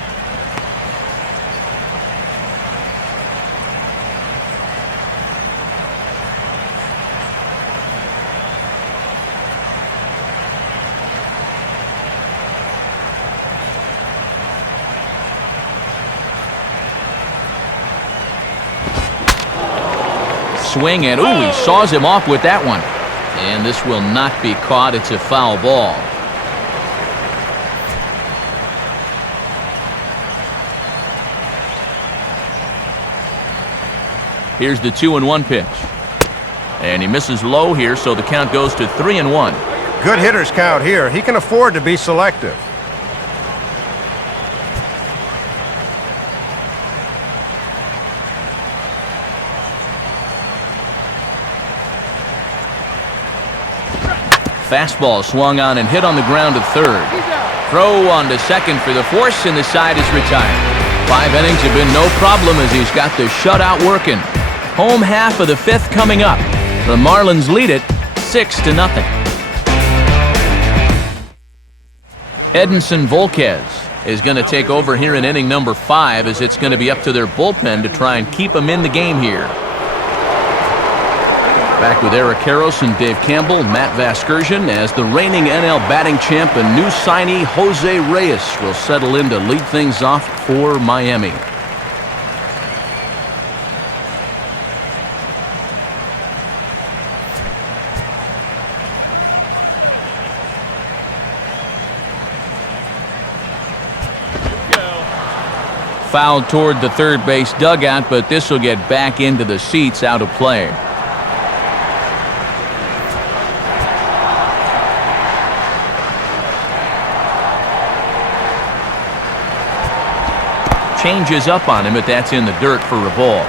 Swing, and ooh, he saws him off with that one. And this will not be caught. It's a foul ball. Here's the 2-1 pitch. And he misses low here, so the count goes to 3-1. Good hitters count here. He can afford to be selective. Fastball swung on and hit on the ground to third. Throw on to second for the force, and the side is retired. 5 innings have been no problem as he's got the shutout working. Home half of the 5th coming up. The Marlins lead it 6-0. Edinson Volquez is going to take over here in inning number 5, as it's going to be up to their bullpen to try and keep him in the game here. Back with Eric Karros and Dave Campbell, Matt Vasgersian, as the reigning NL batting champ and new signee Jose Reyes will settle in to lead things off for Miami. Fouled toward the third base dugout, but this will get back into the seats, out of play. Changes up on him, but that's in the dirt for a ball.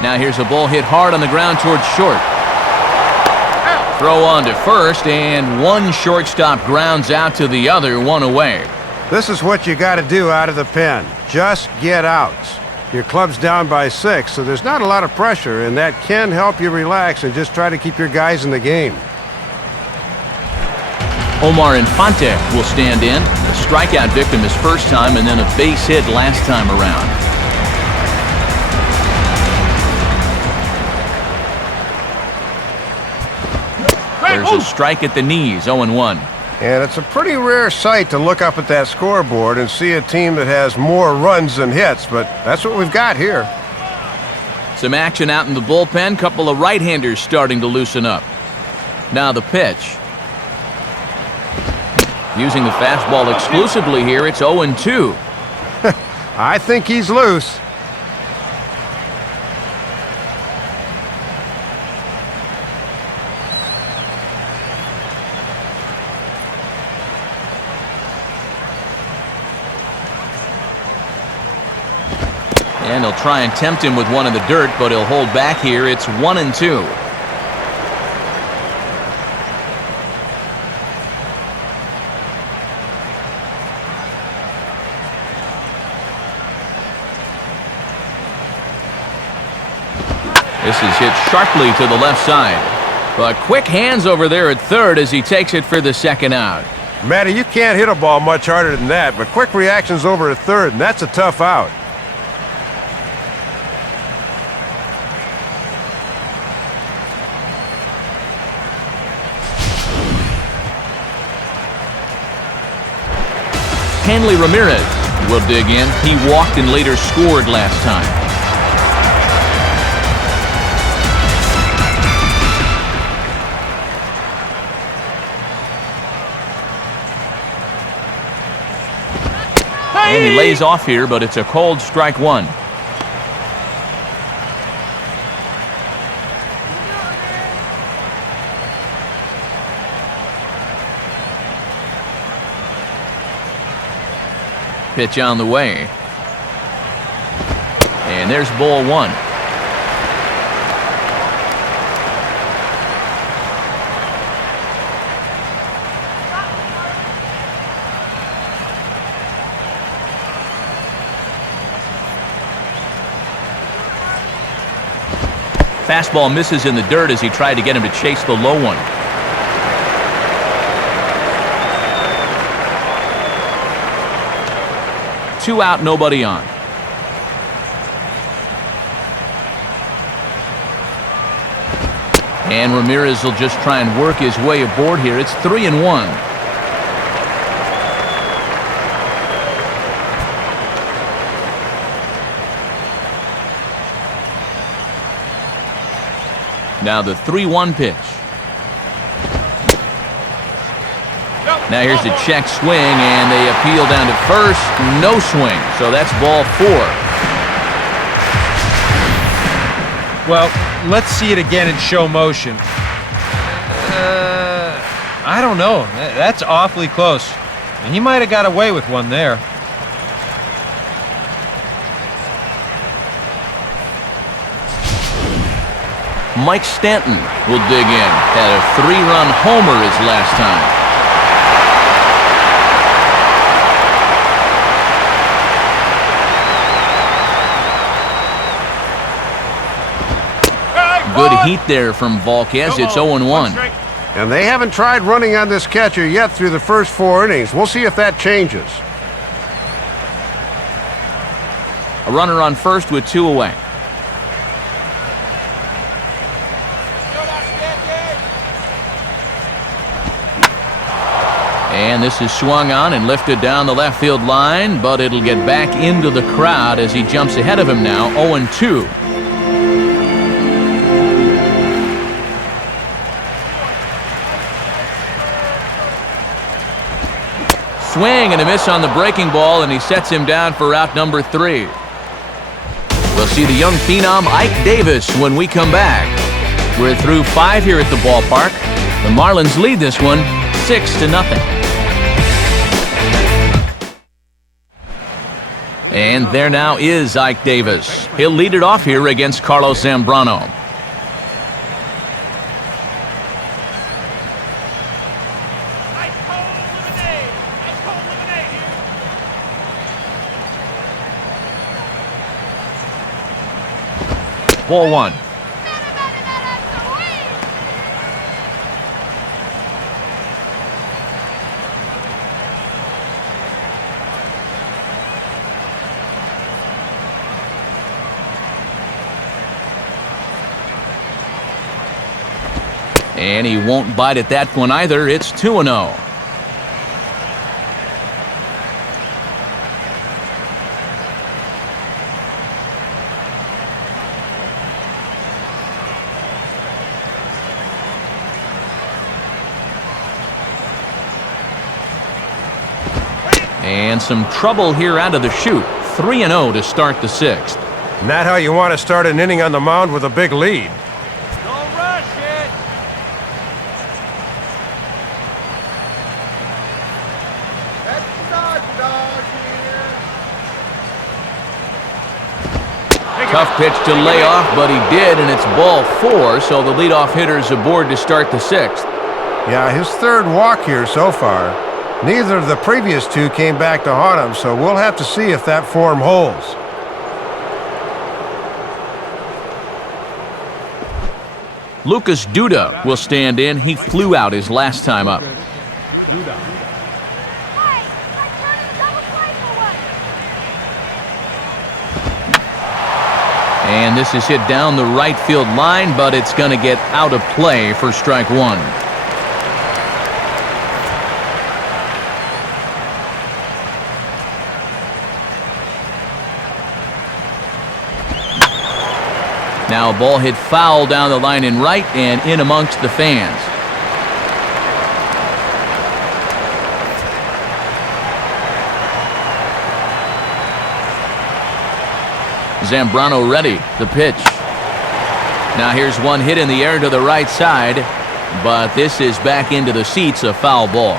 Now here's a ball hit hard on the ground towards short. Throw on to first, and one shortstop grounds out to the other, 1 away. This is what you got to do out of the pen. Just get outs. Your club's down by 6, so there's not a lot of pressure, and that can help you relax and just try to keep your guys in the game. Omar Infante will stand in. A strikeout victim his first time, and then a base hit last time around. There's a strike at the knees, 0-1. And it's a pretty rare sight to look up at that scoreboard and see a team that has more runs than hits, but that's what we've got here. Some action out in the bullpen. Couple of right-handers starting to loosen up. Now the pitch. Using the fastball exclusively here, it's 0-2. I think he's loose. And he'll try and tempt him with one in the dirt, but he'll hold back here. It's 1-2. This is hit sharply to the left side. But quick hands over there at third as he takes it for the second out. Matty, you can't hit a ball much harder than that, but quick reactions over at third, and that's a tough out. Hanley Ramirez will dig in. He walked and later scored last time. And he lays off here, but it's a called strike one. Pitch on the way. And there's ball one. Fastball misses in the dirt as he tried to get him to chase the low one. Two out, nobody on. And Ramirez will just try and work his way aboard here. It's 3-1. Now the 3-1 pitch. Now here's the check swing, and they appeal down to first. No swing, so that's ball four. Well, let's see it again in show motion. I don't know. That's awfully close. And he might have got away with one there. Mike Stanton will dig in. Had a 3-run homer his last time. Good heat there from Volquez. It's 0-1. And they haven't tried running on this catcher yet through the first 4 innings. We'll see if that changes. A runner on first with 2 away. And this is swung on and lifted down the left field line, but it'll get back into the crowd as he jumps ahead of him now, 0-2. Swing and a miss on the breaking ball, and he sets him down for out number 3. We'll see the young phenom Ike Davis when we come back. We're through 5 here at the ballpark. The Marlins lead this one 6-0. And there now is Ike Davis. He'll lead it off here against Carlos Zambrano. Ball one. And he won't bite at that one either. It's 2-0. And some trouble here out of the chute. 3-0 to start the 6th. Not how you want to start an inning on the mound with a big lead. Don't rush it. That's dog here. Tough pitch to lay off, but he did, and it's ball 4, so the leadoff hitter's aboard to start the 6th. Yeah, his 3rd walk here so far. Neither of the previous 2 came back to haunt him, so we'll have to see if that form holds. Lucas Duda will stand in. He flew out his last time up. And this is hit down the right field line, but it's going to get out of play for strike 1. Now a ball hit foul down the line in right and in amongst the fans. Zambrano ready. The pitch. Now here's one hit in the air to the right side, but this is back into the seats, a foul ball.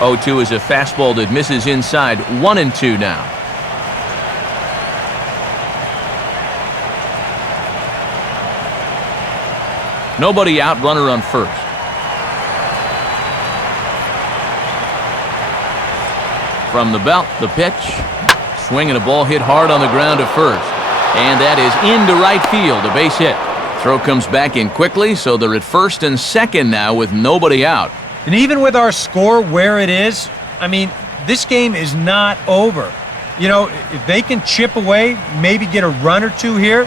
0-2 is a fastball that misses inside. 1-2 now. Nobody out, runner on first. From the belt, the pitch. Swinging a ball hit hard on the ground to first. And that is into right field, a base hit. Throw comes back in quickly, so they're at first and second now with nobody out. And even with our score where it is, I mean, this game is not over. You know, if they can chip away, maybe get a run or two here,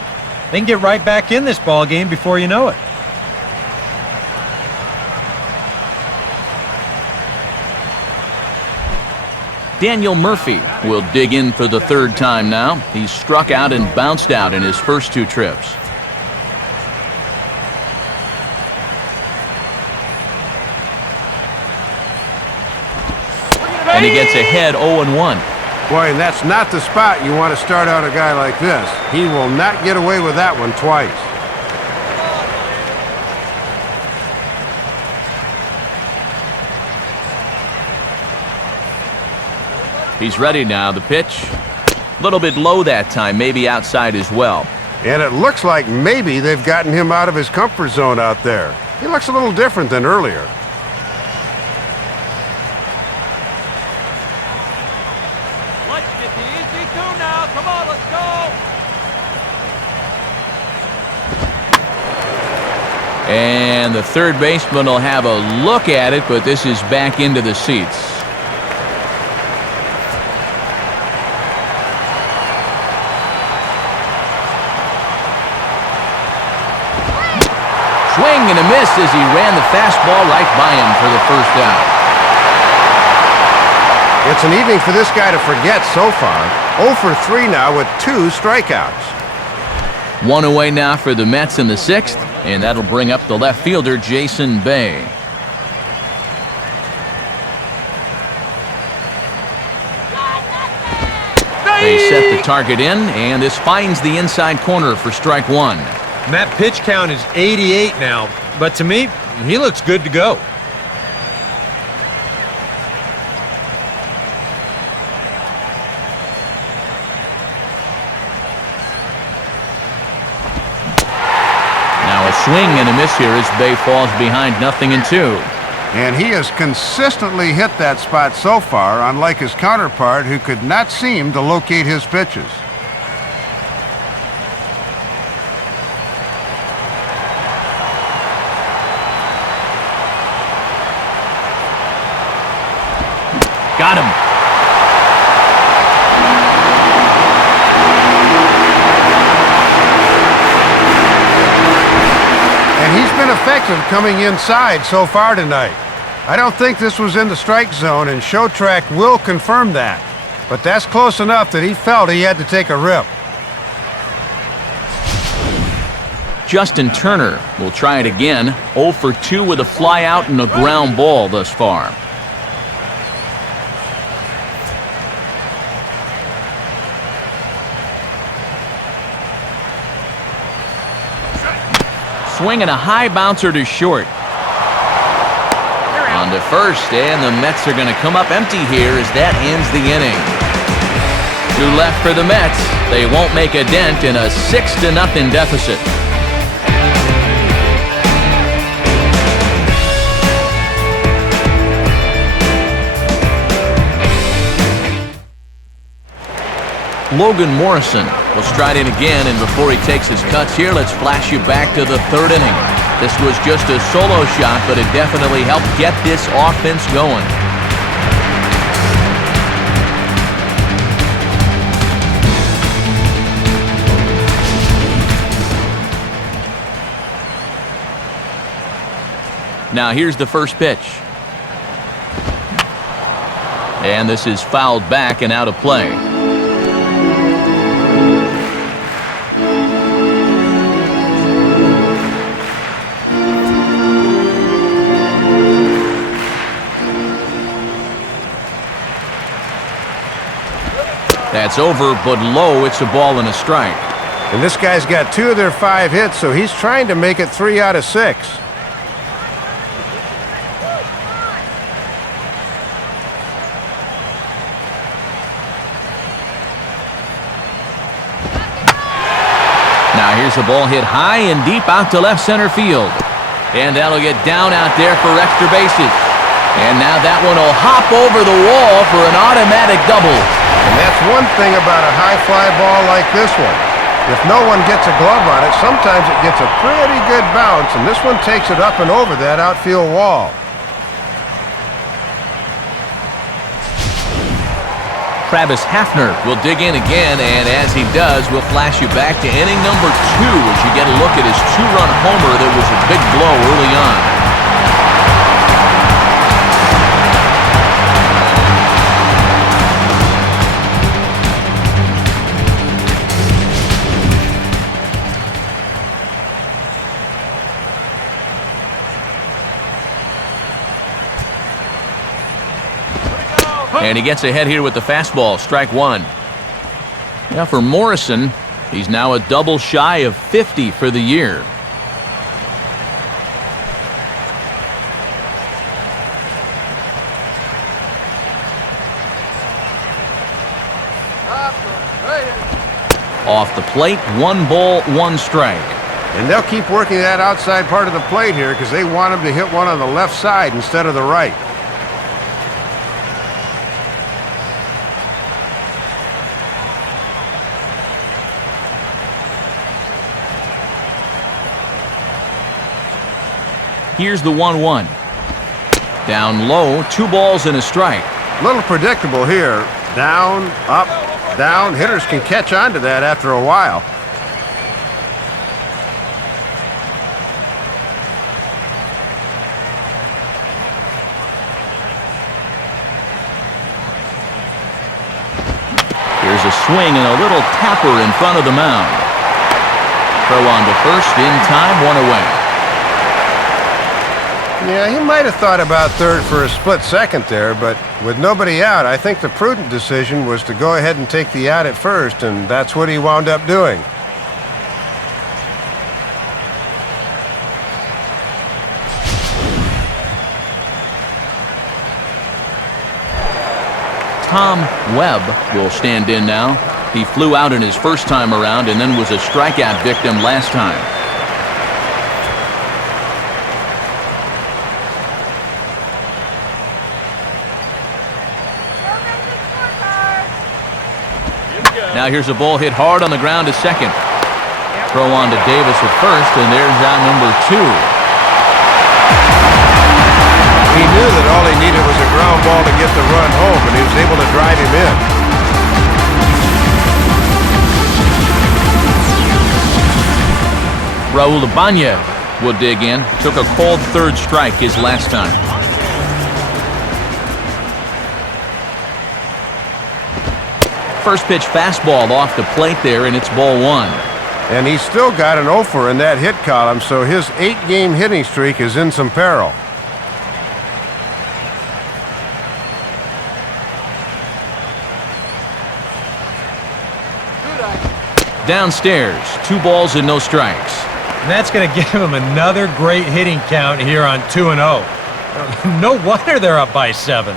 they can get right back in this ball game before you know it. Daniel Murphy will dig in for the third time now. He's struck out and bounced out in his first two trips. And he gets ahead 0-1. Boy, and that's not the spot you want to start out a guy like this. He will not get away with that one twice. He's ready now. The pitch. A little bit low that time, maybe outside as well. And it looks like maybe they've gotten him out of his comfort zone out there. He looks a little different than earlier. And the third baseman will have a look at it, but this is back into the seats. Swing and a miss as he ran the fastball right by him for the first out. It's an evening for this guy to forget so far. 0 for 3 now with 2 strikeouts. One away now for the Mets in the sixth, and that'll bring up the left fielder, Jason Bay. They set the target in, and this finds the inside corner for strike one. And that pitch count is 88 now, but to me, he looks good to go. Now a swing and a miss here as Bay falls behind 0-2. And he has consistently hit that spot so far, unlike his counterpart who could not seem to locate his pitches. Got him. And he's been effective coming inside so far tonight. I don't think this was in the strike zone, and Show Track will confirm that. But that's close enough that he felt he had to take a rip. Justin Turner will try it again. 0 for 2 with a fly out and a ground ball thus far. Swinging a high bouncer to short. On to first, and the Mets are going to come up empty here as that ends the inning. 2 left for the Mets. They won't make a dent in a 6-0 deficit. Logan Morrison will stride in again, and before he takes his cuts here, let's flash you back to the third inning. This was just a solo shot, but it definitely helped get this offense going. Now here's the first pitch. And this is fouled back and out of play. That's over, but low. It's a ball and a strike. And this guy's got 2 of their 5 hits, so he's trying to make it 3 out of 6. Now here's a ball hit high and deep out to left center field. And that'll get down out there for extra bases. And now that one will hop over the wall for an automatic double. And that's one thing about a high fly ball like this one. If no one gets a glove on it, sometimes it gets a pretty good bounce, and this one takes it up and over that outfield wall. Travis Hafner will dig in again, and as he does, we'll flash you back to inning number 2 as you get a look at his 2-run homer that was a big blow early on. And he gets ahead here with the fastball, strike 1. Now for Morrison, he's now a double shy of 50 for the year. Off the plate, 1 ball, 1 strike. And they'll keep working that outside part of the plate here because they want him to hit one on the left side instead of the right. Here's the 1-1. Down low, 2 balls and a strike. Little predictable here. Down, up, down. Hitters can catch on to that after a while. Here's a swing and a little tapper in front of the mound. Throw on to first, in time, 1 away. Yeah, he might have thought about third for a split second there, but with nobody out, I think the prudent decision was to go ahead and take the out at first, and that's what he wound up doing. Tom Webb will stand in now. He flew out in his first time around and then was a strikeout victim last time. Now here's a ball hit hard on the ground to second. Throw on to Davis at first, and there's out number 2. He knew that all he needed was a ground ball to get the run home, and he was able to drive him in. Raul Ibanez will dig in. Took a called third strike his last time. First pitch fastball off the plate there, and it's ball 1. And he's still got an 0-for in that hit column, so his 8-game hitting streak is in some peril. Downstairs, 2 balls and no strikes. And that's going to give him another great hitting count here on 2-0. No wonder they're up by 7.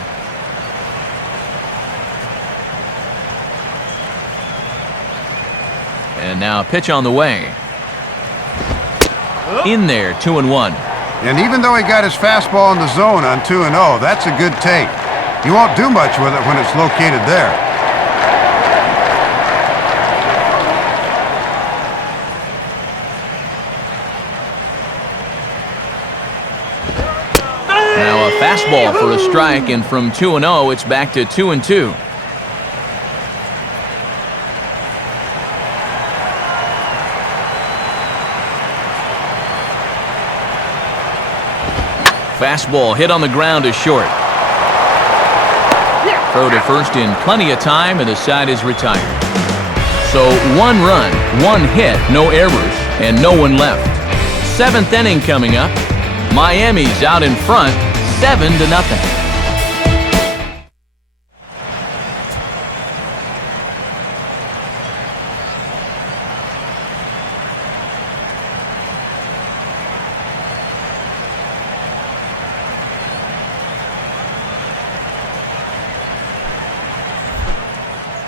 And now a pitch on the way. In there, 2-1. And even though he got his fastball in the zone on 2-0, that's a good take. You won't do much with it when it's located there. Now a fastball for a strike, and from 2-0, it's back to 2-2. Fastball hit on the ground is short. Throw to first in plenty of time, and the side is retired. So 1 run, 1 hit, no errors, and no one left. 7th inning coming up. Miami's out in front, 7-0.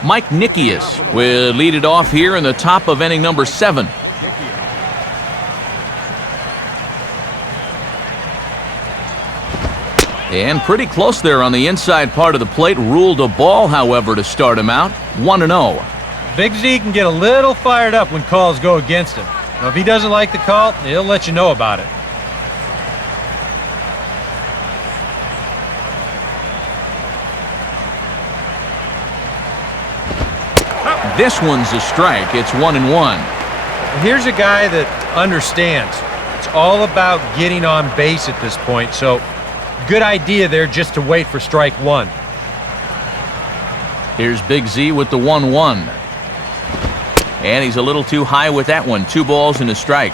Mike Nickius will lead it off here in the top of inning number 7. And pretty close there on the inside part of the plate. Ruled a ball, however, to start him out. 1-0. Big Z can get a little fired up when calls go against him. Now, if he doesn't like the call, he'll let you know about it. This one's a strike. It's 1-1. Here's a guy that understands. It's all about getting on base at this point, so good idea there just to wait for strike 1. Here's Big Z with the 1-1. And he's a little too high with that one. 2 balls and a strike.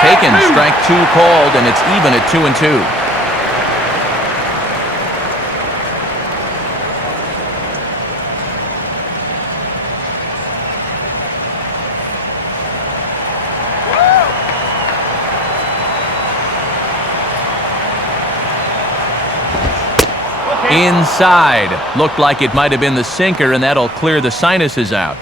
Taken, strike 2 called, and it's even at 2-2. Inside. Looked like it might have been the sinker, and that'll clear the sinuses out.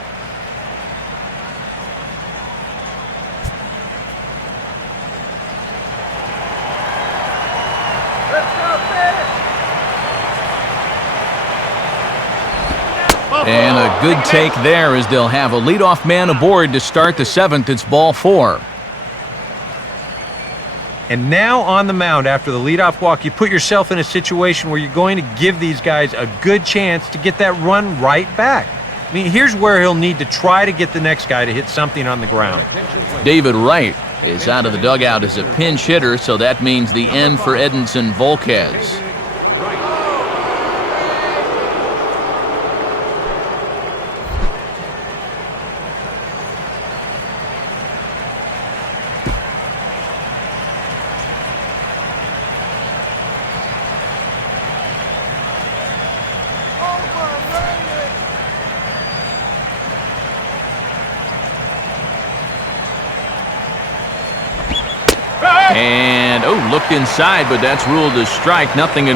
And a good take there as they'll have a leadoff man aboard to start the 7th. It's ball 4. And now on the mound after the leadoff walk, you put yourself in a situation where you're going to give these guys a good chance to get that run right back. I mean, here's where he'll need to try to get the next guy to hit something on the ground. David Wright is out of the dugout as a pinch hitter, so that means the end for Edinson Volquez. And, looked inside, but that's ruled a strike. 0-1.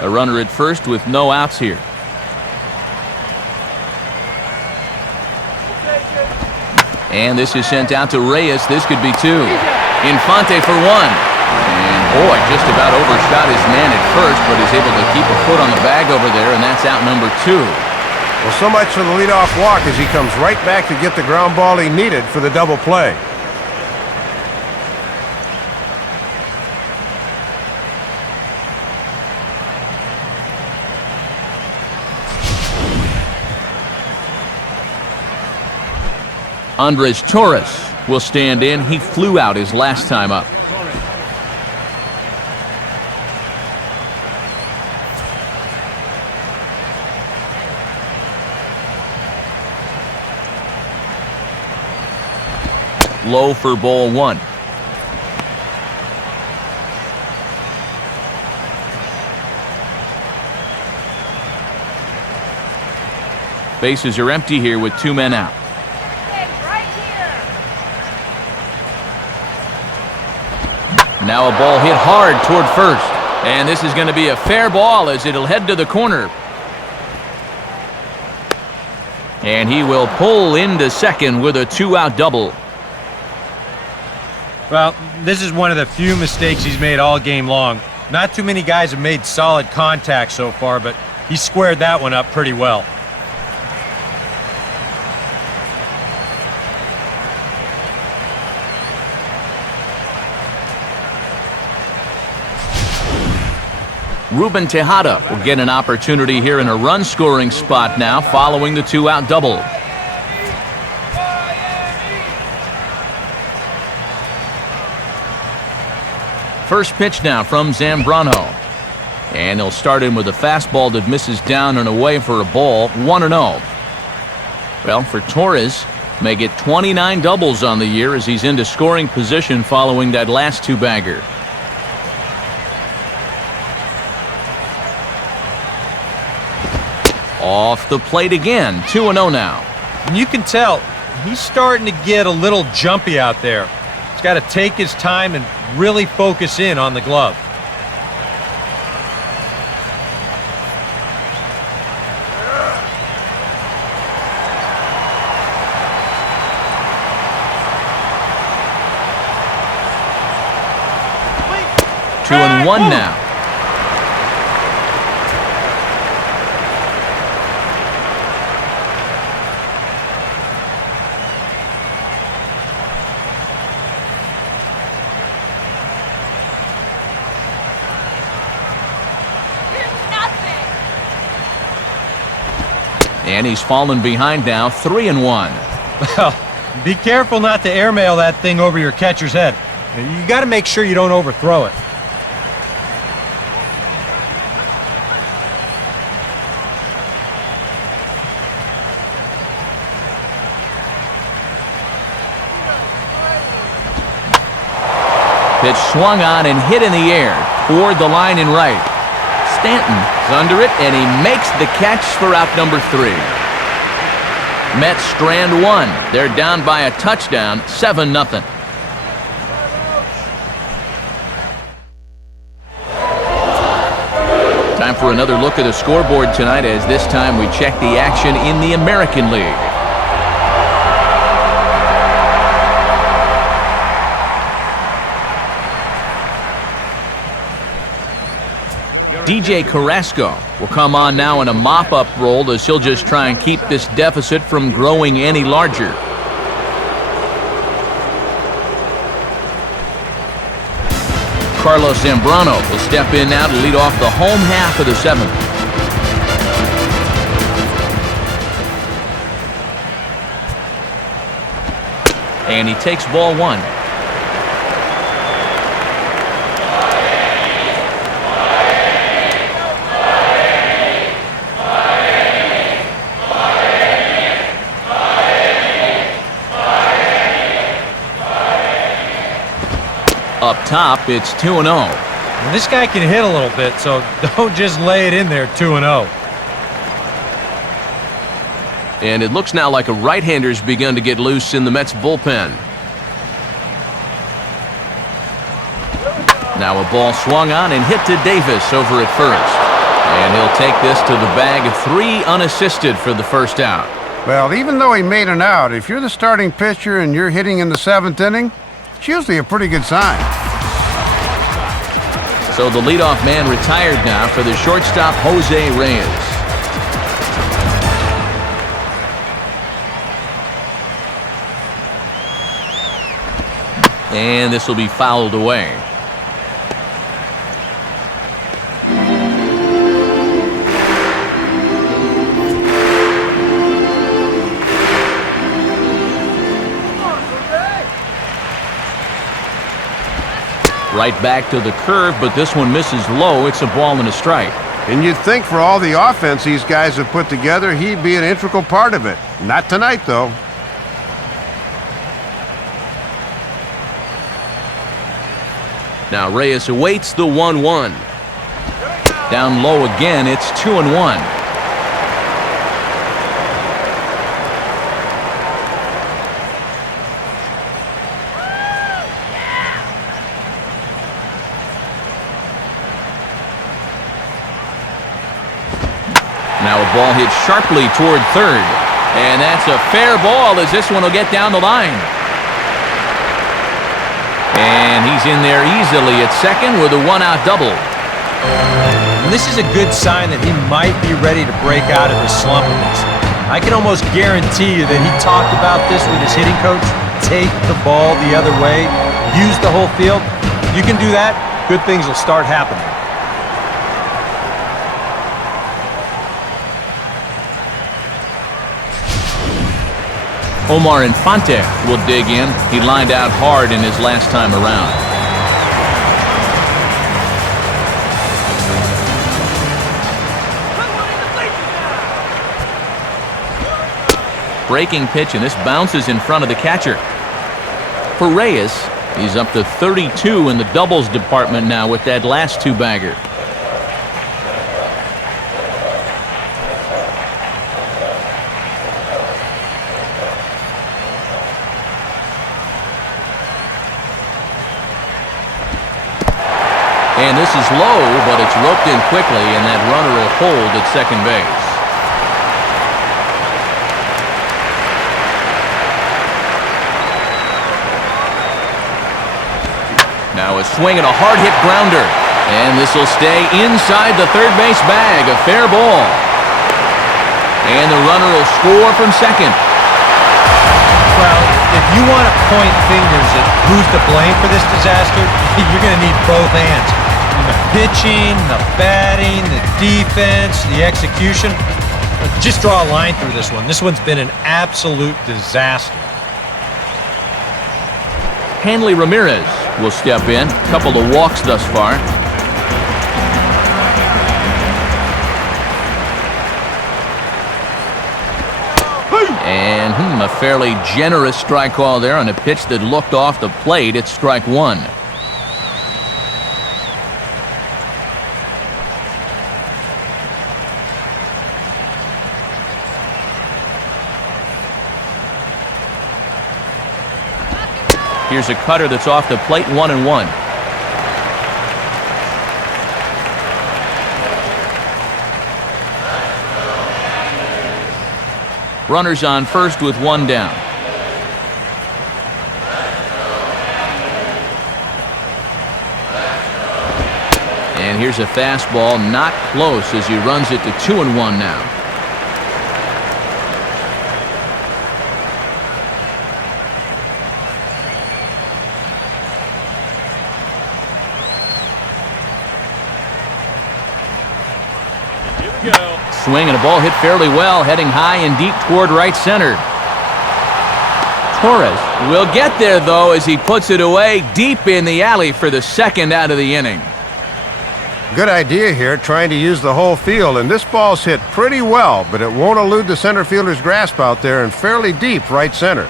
A runner at first with no outs here. And this is sent out to Reyes. This could be 2. Infante for 1. And, boy, just about overshot his man at first, but is able to keep a foot on the bag over there, and that's out number 2. Well, so much for the leadoff walk as he comes right back to get the ground ball he needed for the double play. Andres Torres will stand in. He flew out his last time up. Low for ball 1. Bases are empty here with 2 men out. Now a ball hit hard toward first. And this is going to be a fair ball as it'll head to the corner. And he will pull into second with a 2-out double. Well, this is one of the few mistakes he's made all game long. Not too many guys have made solid contact so far, but he squared that one up pretty well. Ruben Tejada will get an opportunity here in a run-scoring spot now following the 2-out double. First pitch now from Zambrano. And he'll start in with a fastball that misses down and away for a ball. 1-0. Well, for Torres, may get 29 doubles on the year as he's into scoring position following that last 2-bagger. Off the plate again, 2-0 now. And you can tell he's starting to get a little jumpy out there. He's got to take his time and really focus in on the glove. Two and one now. And he's fallen behind now, 3-1. Well, be careful not to airmail that thing over your catcher's head. You got to make sure you don't overthrow it. Pitch swung on and hit in the air toward the line and right. Stanton is under it, and he makes the catch for out number 3. Mets strand one. They're down by a touchdown, 7-0. Time for another look at the scoreboard tonight, as this time we check the action in the American League. DJ Carrasco will come on now in a mop-up role, as he'll just try and keep this deficit from growing any larger. Carlos Zambrano will step in now to lead off the home half of the 7th. And he takes ball 1. Up top, it's 2-0. And this guy can hit a little bit, so don't just lay it in there 2-0. And it looks now like a right-hander's begun to get loose in the Mets bullpen. Now a ball swung on and hit to Davis over at first. And he'll take this to the bag, 3 unassisted for the first out. Well, even though he made an out, if you're the starting pitcher and you're hitting in the 7th inning, it's usually a pretty good sign. So the leadoff man retired now for the shortstop, Jose Reyes. And this will be fouled away. Right back to the curve, but this one misses low. It's a ball and a strike. And you'd think for all the offense these guys have put together, he'd be an integral part of it. Not tonight, though. Now Reyes awaits the 1-1. Down low again, it's 2-1. Now a ball hit sharply toward third. And that's a fair ball, as this one will get down the line. And he's in there easily at second with a 1-out double. And this is a good sign that he might be ready to break out of his slump of this. I can almost guarantee you that he talked about this with his hitting coach. Take the ball the other way. Use the whole field. You can do that, good things will start happening. Omar Infante will dig in. He lined out hard in his last time around. Breaking pitch, and this bounces in front of the catcher. For Reyes, he's up to 32 in the doubles department now with that last 2-bagger. And this is low, but it's roped in quickly, and that runner will hold at second base. Now a swing and a hard-hit grounder. And this will stay inside the third base bag. A fair ball. And the runner will score from second. Well, if you want to point fingers at who's to blame for this disaster, you're going to need both hands. The pitching, the batting, the defense, the execution. Just draw a line through this one. This one's been an absolute disaster. Hanley Ramirez will step in. Couple of walks thus far. And a fairly generous strike call there on a pitch that looked off the plate. It's strike one. Here's a cutter that's off the plate, 1-1. Runners on first with one down. And here's a fastball, not close as he runs it to 2-1 now. Swing and a ball hit fairly well, heading high and deep toward right center. Torres will get there, though, as he puts it away deep in the alley for the second out of the inning. Good idea here, trying to use the whole field, and this ball's hit pretty well, but it won't elude the center fielder's grasp out there and fairly deep right center.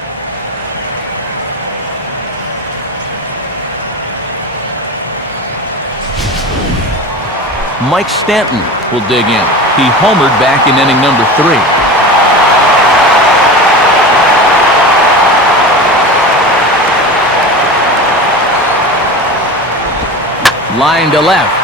Mike Stanton will dig in. He homered back in inning number 3. Line to left.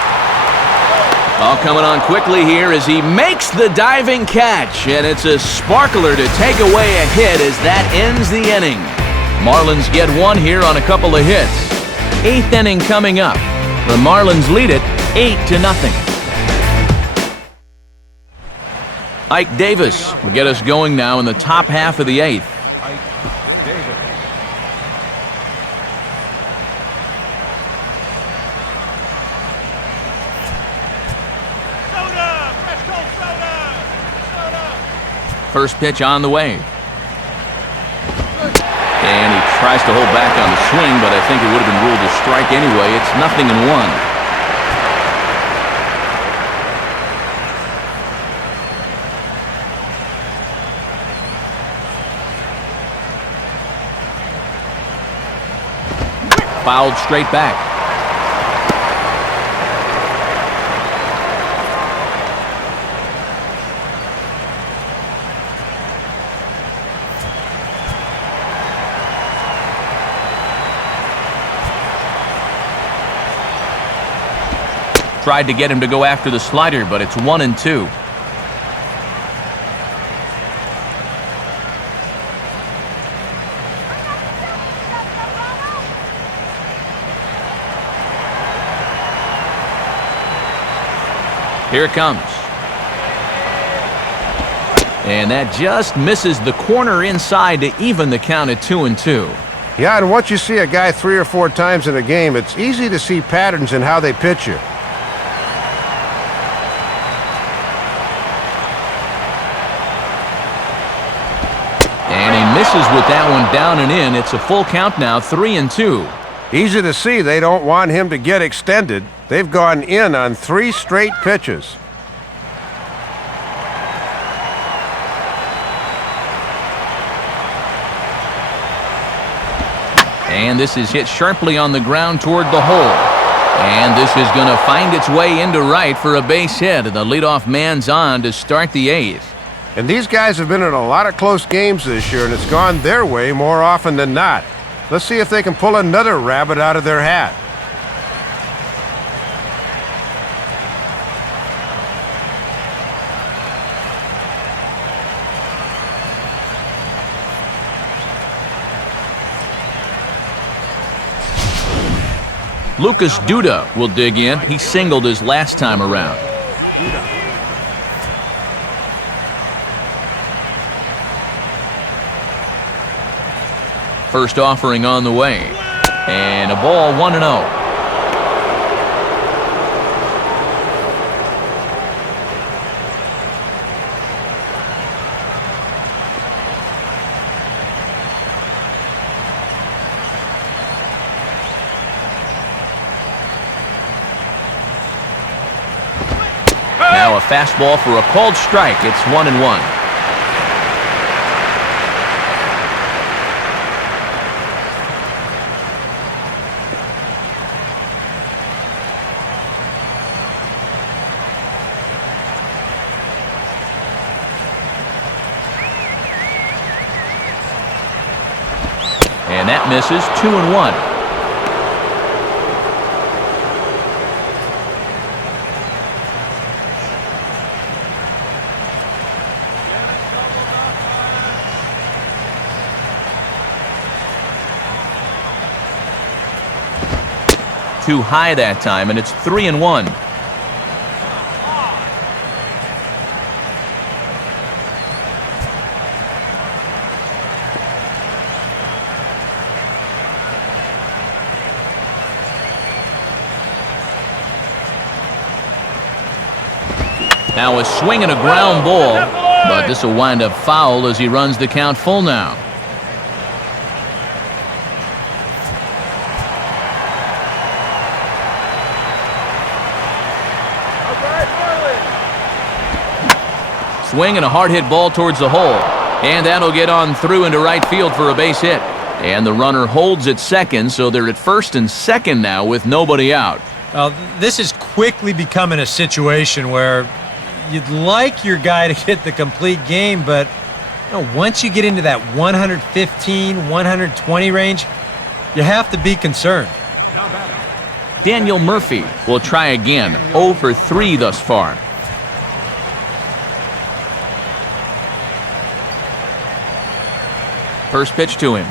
All coming on quickly here as he makes the diving catch, and it's a sparkler to take away a hit as that ends the inning. Marlins get one here on a couple of hits. 8th inning coming up. The Marlins lead it 8-0. Ike Davis will get us going now in the top half of the 8th. First pitch on the way. And he tries to hold back on the swing, but I think it would have been ruled a strike anyway. It's 0-1. Fouled straight back. Tried to get him to go after the slider, but it's 1-2. Here it comes. And that just misses the corner inside to even the count at 2-2. Yeah, and once you see a guy 3 or 4 times in a game, it's easy to see patterns in how they pitch you. And he misses with that one down and in. It's a full count now, 3-2. Easy to see they don't want him to get extended. They've gone in on 3 straight pitches. And this is hit sharply on the ground toward the hole. And this is going to find its way into right for a base hit. And the leadoff man's on to start the 8th. And these guys have been in a lot of close games this year, and it's gone their way more often than not. Let's see if they can pull another rabbit out of their hat. Lucas Duda will dig in. He singled his last time around. First offering on the way. And a ball 1-0. Now a fastball for a called strike. It's 1-1. And that misses. 2-1. Too high that time, and it's 3-1. Now a swing and a ground ball, but this will wind up foul as he runs the count full now. Swing and a hard hit ball towards the hole. And that'll get on through into right field for a base hit. And the runner holds at second, so they're at first and second now with nobody out. This is quickly becoming a situation where you'd like your guy to hit the complete game, but once you get into that 115, 120 range, you have to be concerned. Daniel Murphy will try again. 0 for 3 thus far. First pitch to him.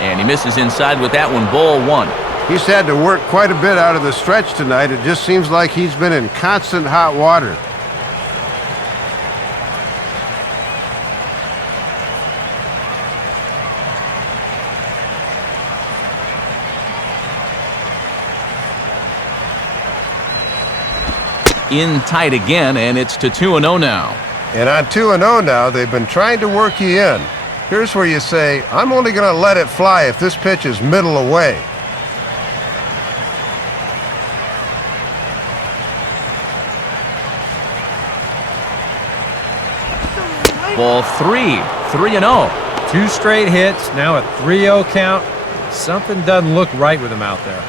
And he misses inside with that one. Ball 1. He's had to work quite a bit out of the stretch tonight. It just seems like he's been in constant hot water. In tight again, and it's to 2-0 now. And on 2-0 now, they've been trying to work you in. Here's where you say, I'm only going to let it fly if this pitch is middle away. Ball 3. 3-0. 2 straight hits, now a 3-0 count. Something doesn't look right with him out there.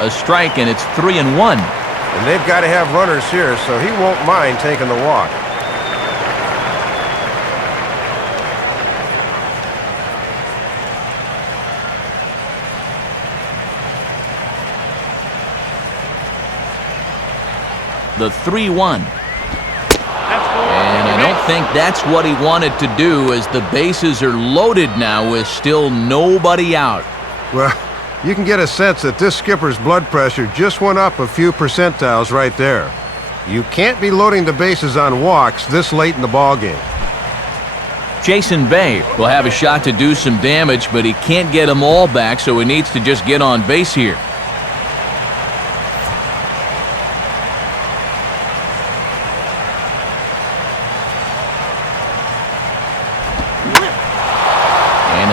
A strike, and it's 3-1. And they've got to have runners here, so he won't mind taking the walk. The 3-1. And I don't think that's what he wanted to do, as the bases are loaded now with still nobody out. Well, you can get a sense that this skipper's blood pressure just went up a few percentiles right there. You can't be loading the bases on walks this late in the ballgame. Jason Bay will have a shot to do some damage, but he can't get them all back, so he needs to just get on base here.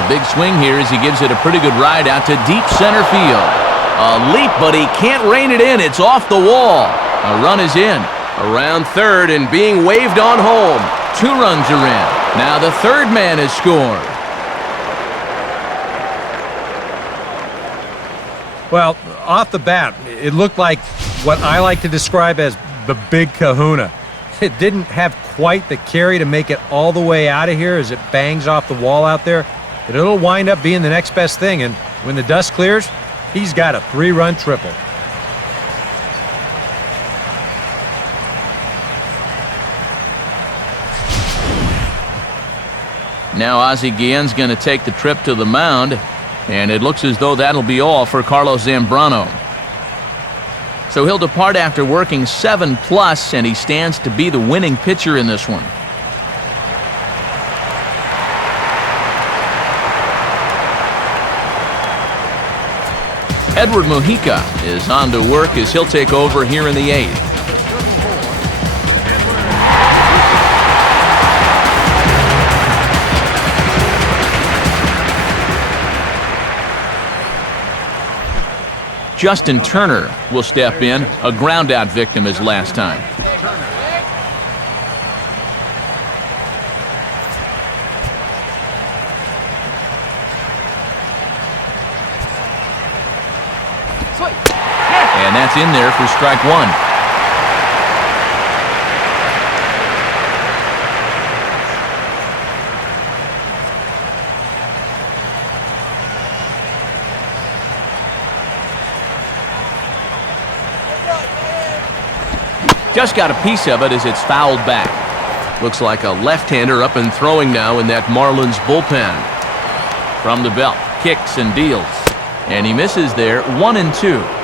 Big swing here as he gives it a pretty good ride out to deep center field. A leap, but he can't rein it in. It's off the wall. A run is in. Around third and being waved on home. 2 runs are in. Now the third man has scored. Well, off the bat, it looked like what I like to describe as the big kahuna. It didn't have quite the carry to make it all the way out of here as it bangs off the wall out there. But it'll wind up being the next best thing, and when the dust clears, he's got a 3-run triple. Now Ozzie Guillen's going to take the trip to the mound, and it looks as though that'll be all for Carlos Zambrano. So he'll depart after working 7+, and he stands to be the winning pitcher in this one. Edward Mujica is on to work as he'll take over here in the 8th. Justin Turner will step in, a ground-out victim as last time. And that's in there for strike 1. Just got a piece of it as it's fouled back. Looks like a left-hander up and throwing now in that Marlins bullpen. From the belt, kicks and deals. And he misses there, 1-2.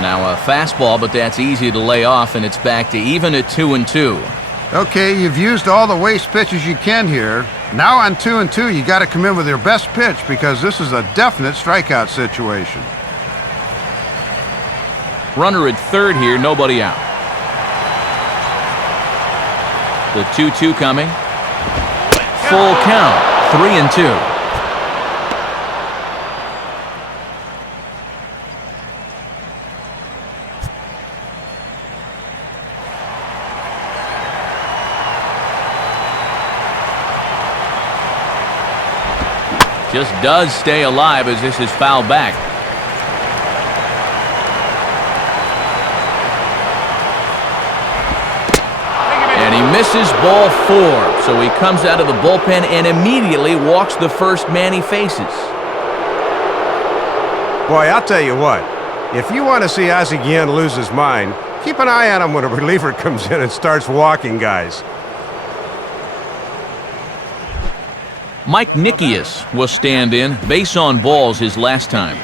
Now a fastball, but that's easy to lay off, and it's back to even at 2-2. Okay, you've used all the waste pitches you can here. Now on 2-2, you got to come in with your best pitch because this is a definite strikeout situation. Runner at third here, nobody out. The 2-2 coming. Full count, 3-2. Just does stay alive as this is fouled back. And he misses ball 4. So he comes out of the bullpen and immediately walks the first man he faces. Boy, I'll tell you what. If you want to see Ozzie Guillen lose his mind, keep an eye on him when a reliever comes in and starts walking guys. Mike Nikias will stand in, base on balls his last time.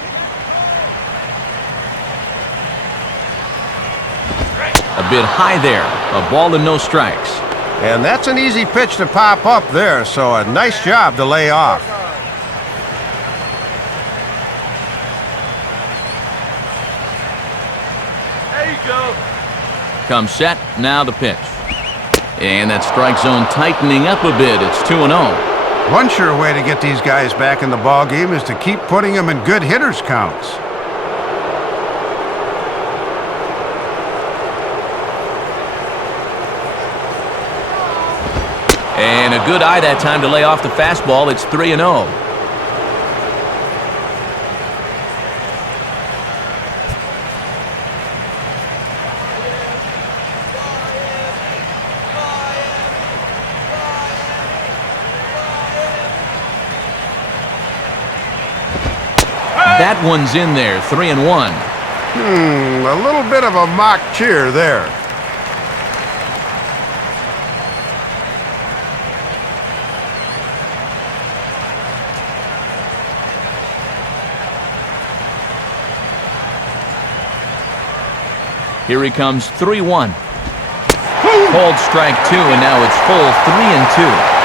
A bit high there, a ball and no strikes. And that's an easy pitch to pop up there, so a nice job to lay off. There you go. Comes set, now the pitch. And that strike zone tightening up a bit, it's 2-0. One sure way to get these guys back in the ball game is to keep putting them in good hitters' counts. And a good eye that time to lay off the fastball. It's 3-0. That one's in there, 3-1. A little bit of a mock cheer there. Here he comes, 3-1. Called strike 2, and now it's full 3-2.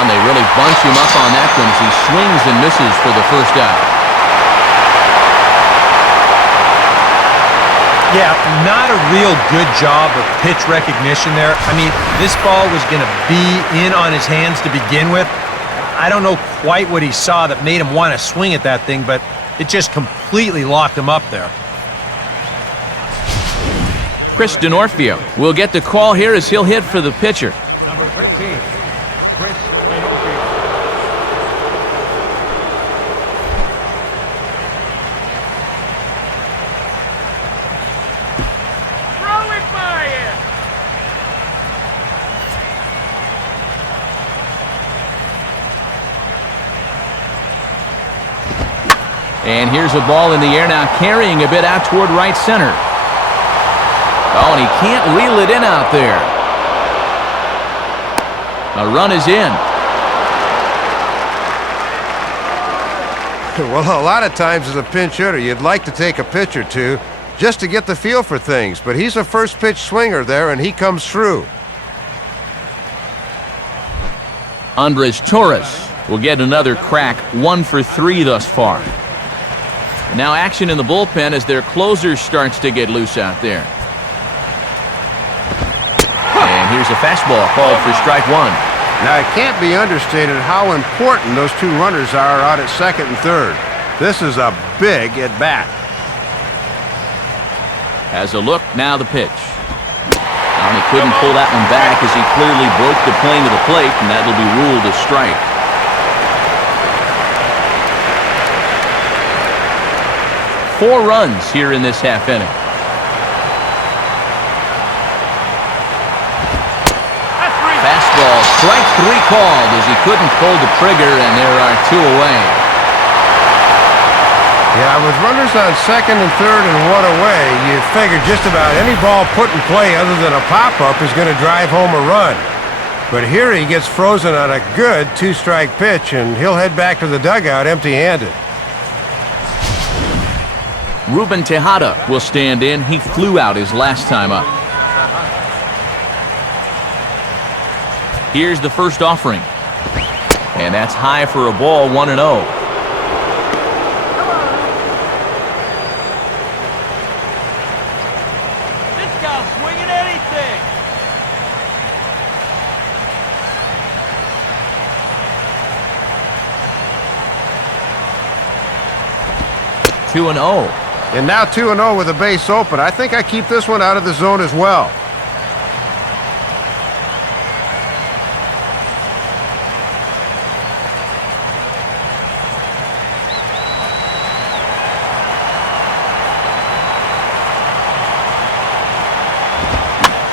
And they really bunch him up on that one as he swings and misses for the first out. Yeah, not a real good job of pitch recognition there. I mean, this ball was going to be in on his hands to begin with. I don't know quite what he saw that made him want to swing at that thing, but it just completely locked him up there. Chris D'Onofrio will get the call here as he'll hit for the pitcher. Number 13, Chris D'Onofrio. And here's a ball in the air now, carrying a bit out toward right center. Oh, and he can't reel it in out there. A run is in. Well, a lot of times as a pinch hitter, you'd like to take a pitch or two just to get the feel for things, but he's a first pitch swinger there, and he comes through. Andres Torres will get another crack, 1 for 3 thus far. Now action in the bullpen as their closer starts to get loose out there. And here's a fastball called for strike 1. Now, it can't be understated how important those two runners are out at second and third. This is a big at-bat. Has a look, now the pitch. And he couldn't pull that one back as he clearly broke the plane to the plate, and that'll be ruled a strike. Four runs here in this half inning. Fastball, strike 3 called as he couldn't pull the trigger, and there are 2 away. Yeah, with runners on second and third and 1 away, you figure just about any ball put in play other than a pop-up is going to drive home a run. But here he gets frozen on a good 2-strike pitch, and he'll head back to the dugout empty-handed. Ruben Tejada will stand in. He flew out his last time up. Here's the first offering. And that's high for a ball, 1-0. This guy's swinging anything. 2-0. And now 2-0 with a base open. I think I keep this one out of the zone as well.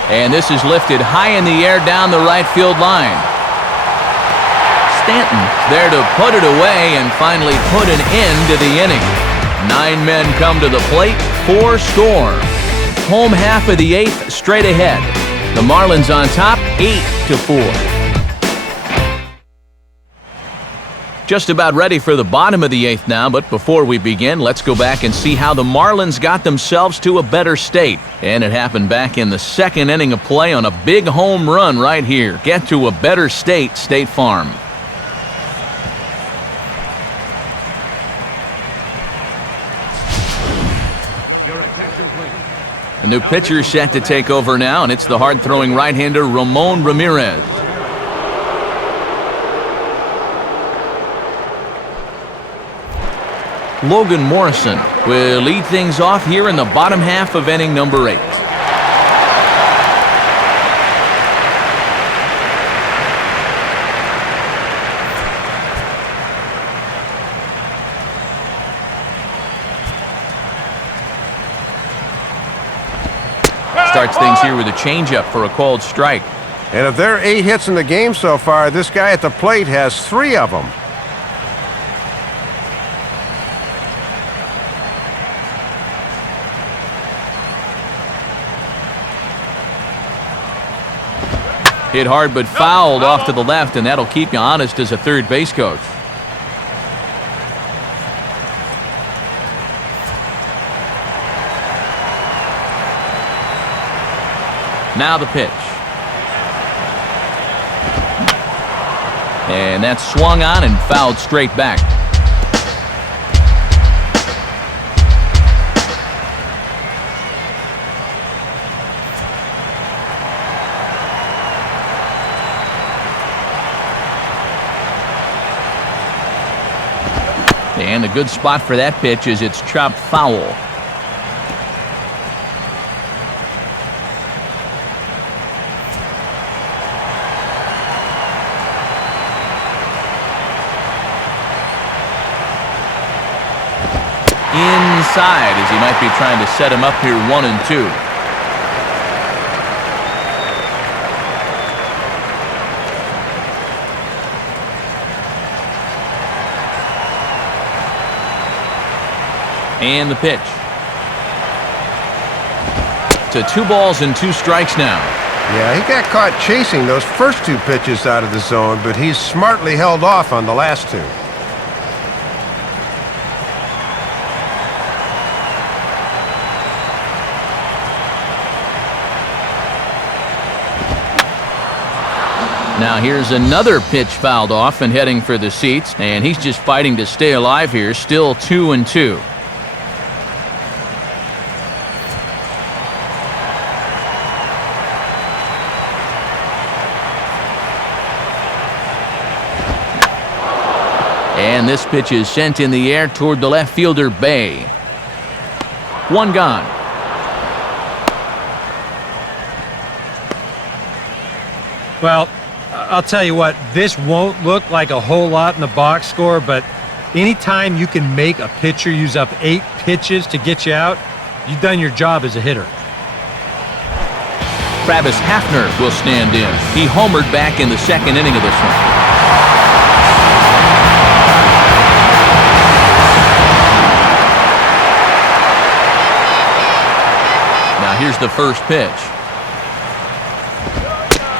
And this is lifted high in the air down the right field line. Stanton there to put it away and finally put an end to the inning. 9 men come to the plate, 4 score. Home half of the 8th straight ahead. The Marlins on top, 8-4. Just about ready for the bottom of the 8th now, but before we begin, let's go back and see how the Marlins got themselves to a better state. And it happened back in the 2nd inning of play on a big home run right here. Get to a better state, State Farm. The new pitcher set to take over now, and it's the hard-throwing right-hander Ramon Ramirez. Logan Morrison will lead things off here in the bottom half of inning number 8. Starts things here with a changeup for a called strike. And if there are 8 hits in the game so far, this guy at the plate has 3 of them. Hit hard but fouled off to the left, and that'll keep you honest as a third base coach. Now the pitch. And that's swung on and fouled straight back. And a good spot for that pitch is it's chopped foul. Inside as he might be trying to set him up here 1-2. And the pitch. To 2 balls and 2 strikes now. Yeah, he got caught chasing those first 2 pitches out of the zone, but he's smartly held off on the last 2. Now here's another pitch fouled off and heading for the seats, and he's just fighting to stay alive here, still 2-2. And this pitch is sent in the air toward the left fielder, Bay. 1 gone. Well, I'll tell you what, this won't look like a whole lot in the box score, but anytime you can make a pitcher use up 8 pitches to get you out, you've done your job as a hitter. Travis Hafner will stand in. He homered back in the 2nd inning of this one. Now here's the first pitch.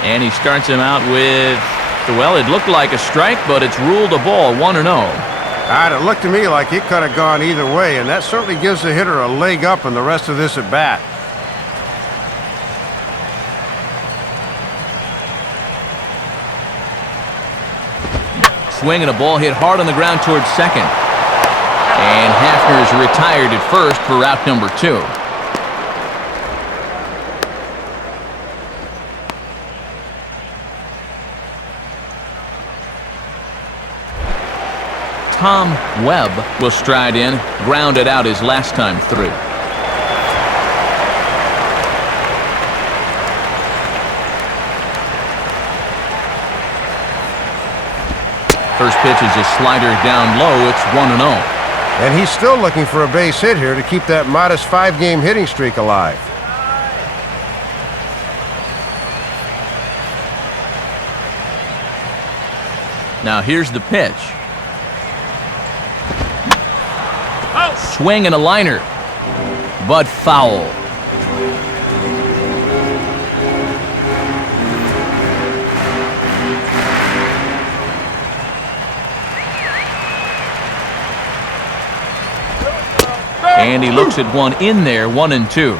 And he starts him out with, well, it looked like a strike, but it's ruled a ball, 1-0. It looked to me like it could have gone either way, and that certainly gives the hitter a leg up in the rest of this at bat. Swing and a ball hit hard on the ground towards second. And Hafner is retired at first for out number 2. Tom Webb will stride in, grounded out his last time through. First pitch is a slider down low. It's 1-0. And he's still looking for a base hit here to keep that modest 5-game hitting streak alive. Now here's the pitch. Swing and a liner, but foul. And he looks at one in there, 1-2.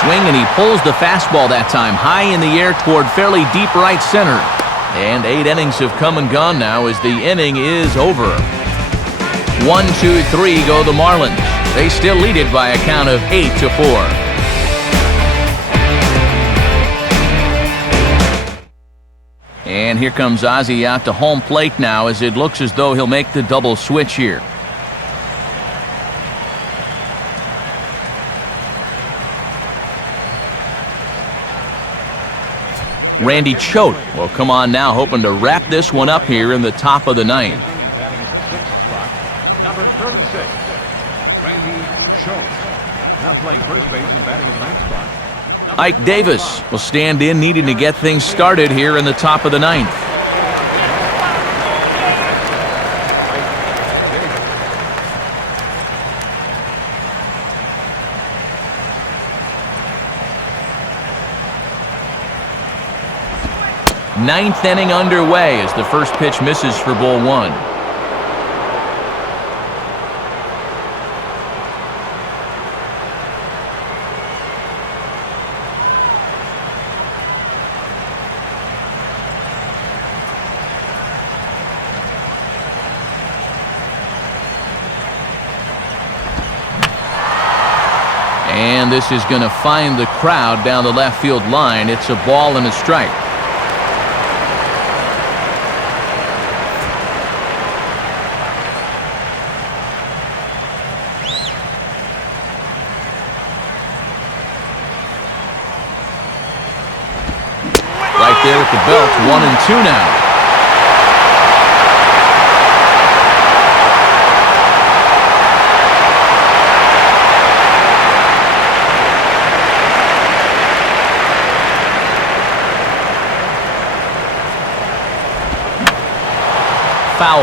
Swing, and he pulls the fastball that time high in the air toward fairly deep right center. And 8 innings have come and gone now as the inning is over. 1, 2, 3 go the Marlins. They still lead it by a count of 8-4. And here comes Ozzie out to home plate now as it looks as though he'll make the double switch here. Randy Choate will come on now, hoping to wrap this one up here in the top of the 9th. Number 36, Randy Choate. Now playing first base and batting in the 9th spot. Ike Davis will stand in, needing to get things started here in the top of the 9th. Ninth inning underway as the first pitch misses for ball 1. And this is going to find the crowd down the left field line. It's a ball and a strike. Right there at the belt, 1-2 now.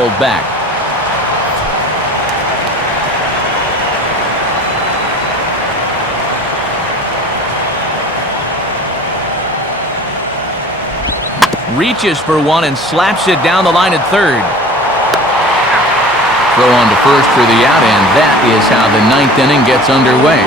fouled back. Reaches for one and slaps it down the line at third. Throw on to first for the out, and that is how the ninth inning gets underway.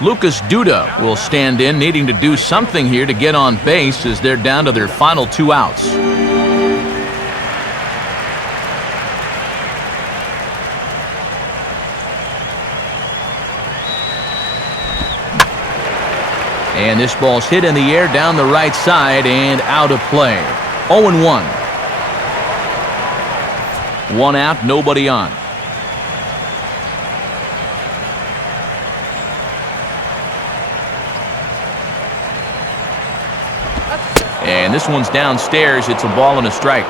Lucas Duda will stand in, needing to do something here to get on base as they're down to their final 2 outs. And this ball's hit in the air down the right side and out of play. 0-1. 1 out, nobody on. And this one's downstairs. It's a ball and a strike.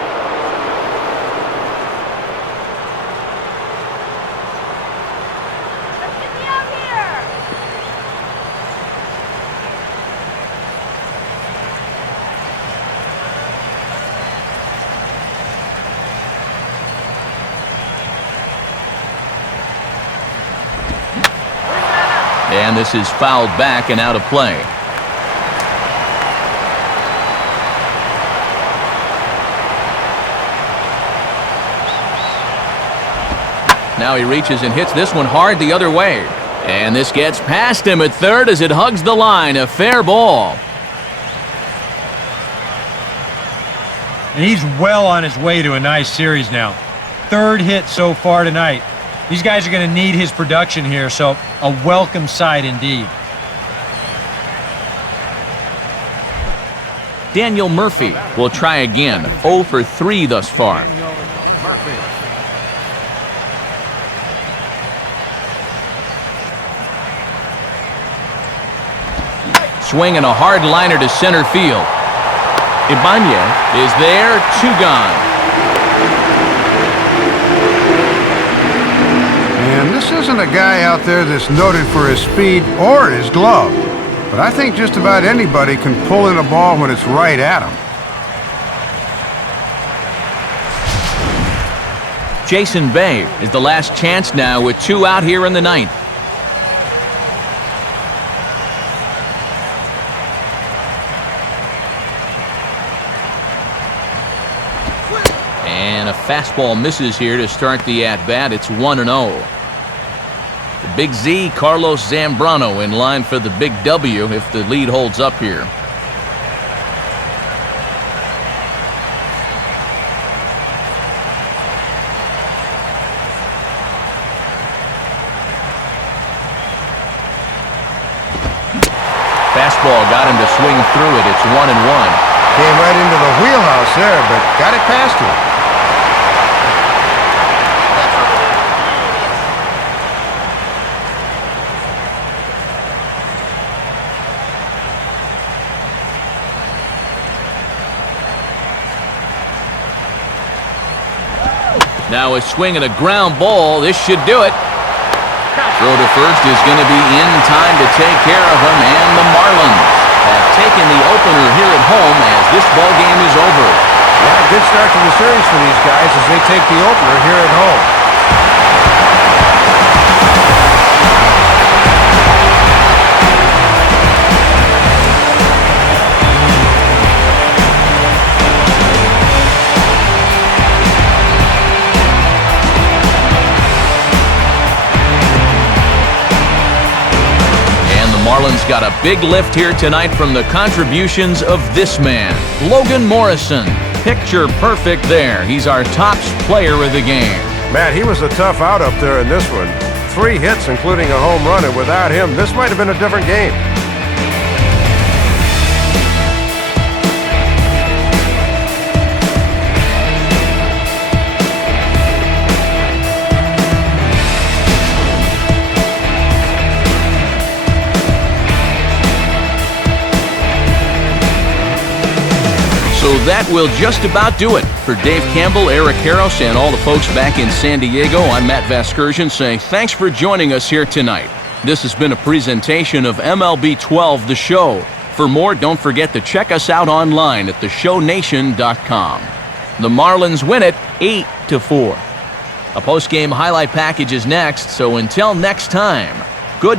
And this is fouled back and out of play. Now he reaches and hits this one hard the other way. And this gets past him at third as it hugs the line. A fair ball. And he's well on his way to a nice series now. 3rd hit so far tonight. These guys are going to need his production here, so a welcome sight indeed. Daniel Murphy will try again. 0 for 3 thus far. Daniel Murphy. Swinging a hard liner to center field. Ibanez is there, 2 gone. And this isn't a guy out there that's noted for his speed or his glove. But I think just about anybody can pull in a ball when it's right at him. Jason Bay is the last chance now with 2 out here in the 9th. And a fastball misses here to start the at-bat. It's 1-0. The Big Z, Carlos Zambrano, in line for the Big W if the lead holds up here. Fastball got him to swing through it. It's 1-1. Came right into the wheelhouse there, but got it past him. Now a swing and a ground ball. This should do it. Throw to first is going to be in time to take care of him, and the Marlins have taken the opener here at home as this ball game is over. Yeah, good start to the series for these guys as they take the opener here at home. Marlins got a big lift here tonight from the contributions of this man, Logan Morrison. Picture perfect there. He's our top player of the game. Matt, he was a tough out up there in this one. 3 hits, including a home run, and without him, this might have been a different game. So that will just about do it. For Dave Campbell, Eric Harros, and all the folks back in San Diego, I'm Matt Vasgersian saying thanks for joining us here tonight. This has been a presentation of MLB 12 The Show. For more, don't forget to check us out online at theshownation.com. The Marlins win it 8-4. A post-game highlight package is next, so until next time, good night.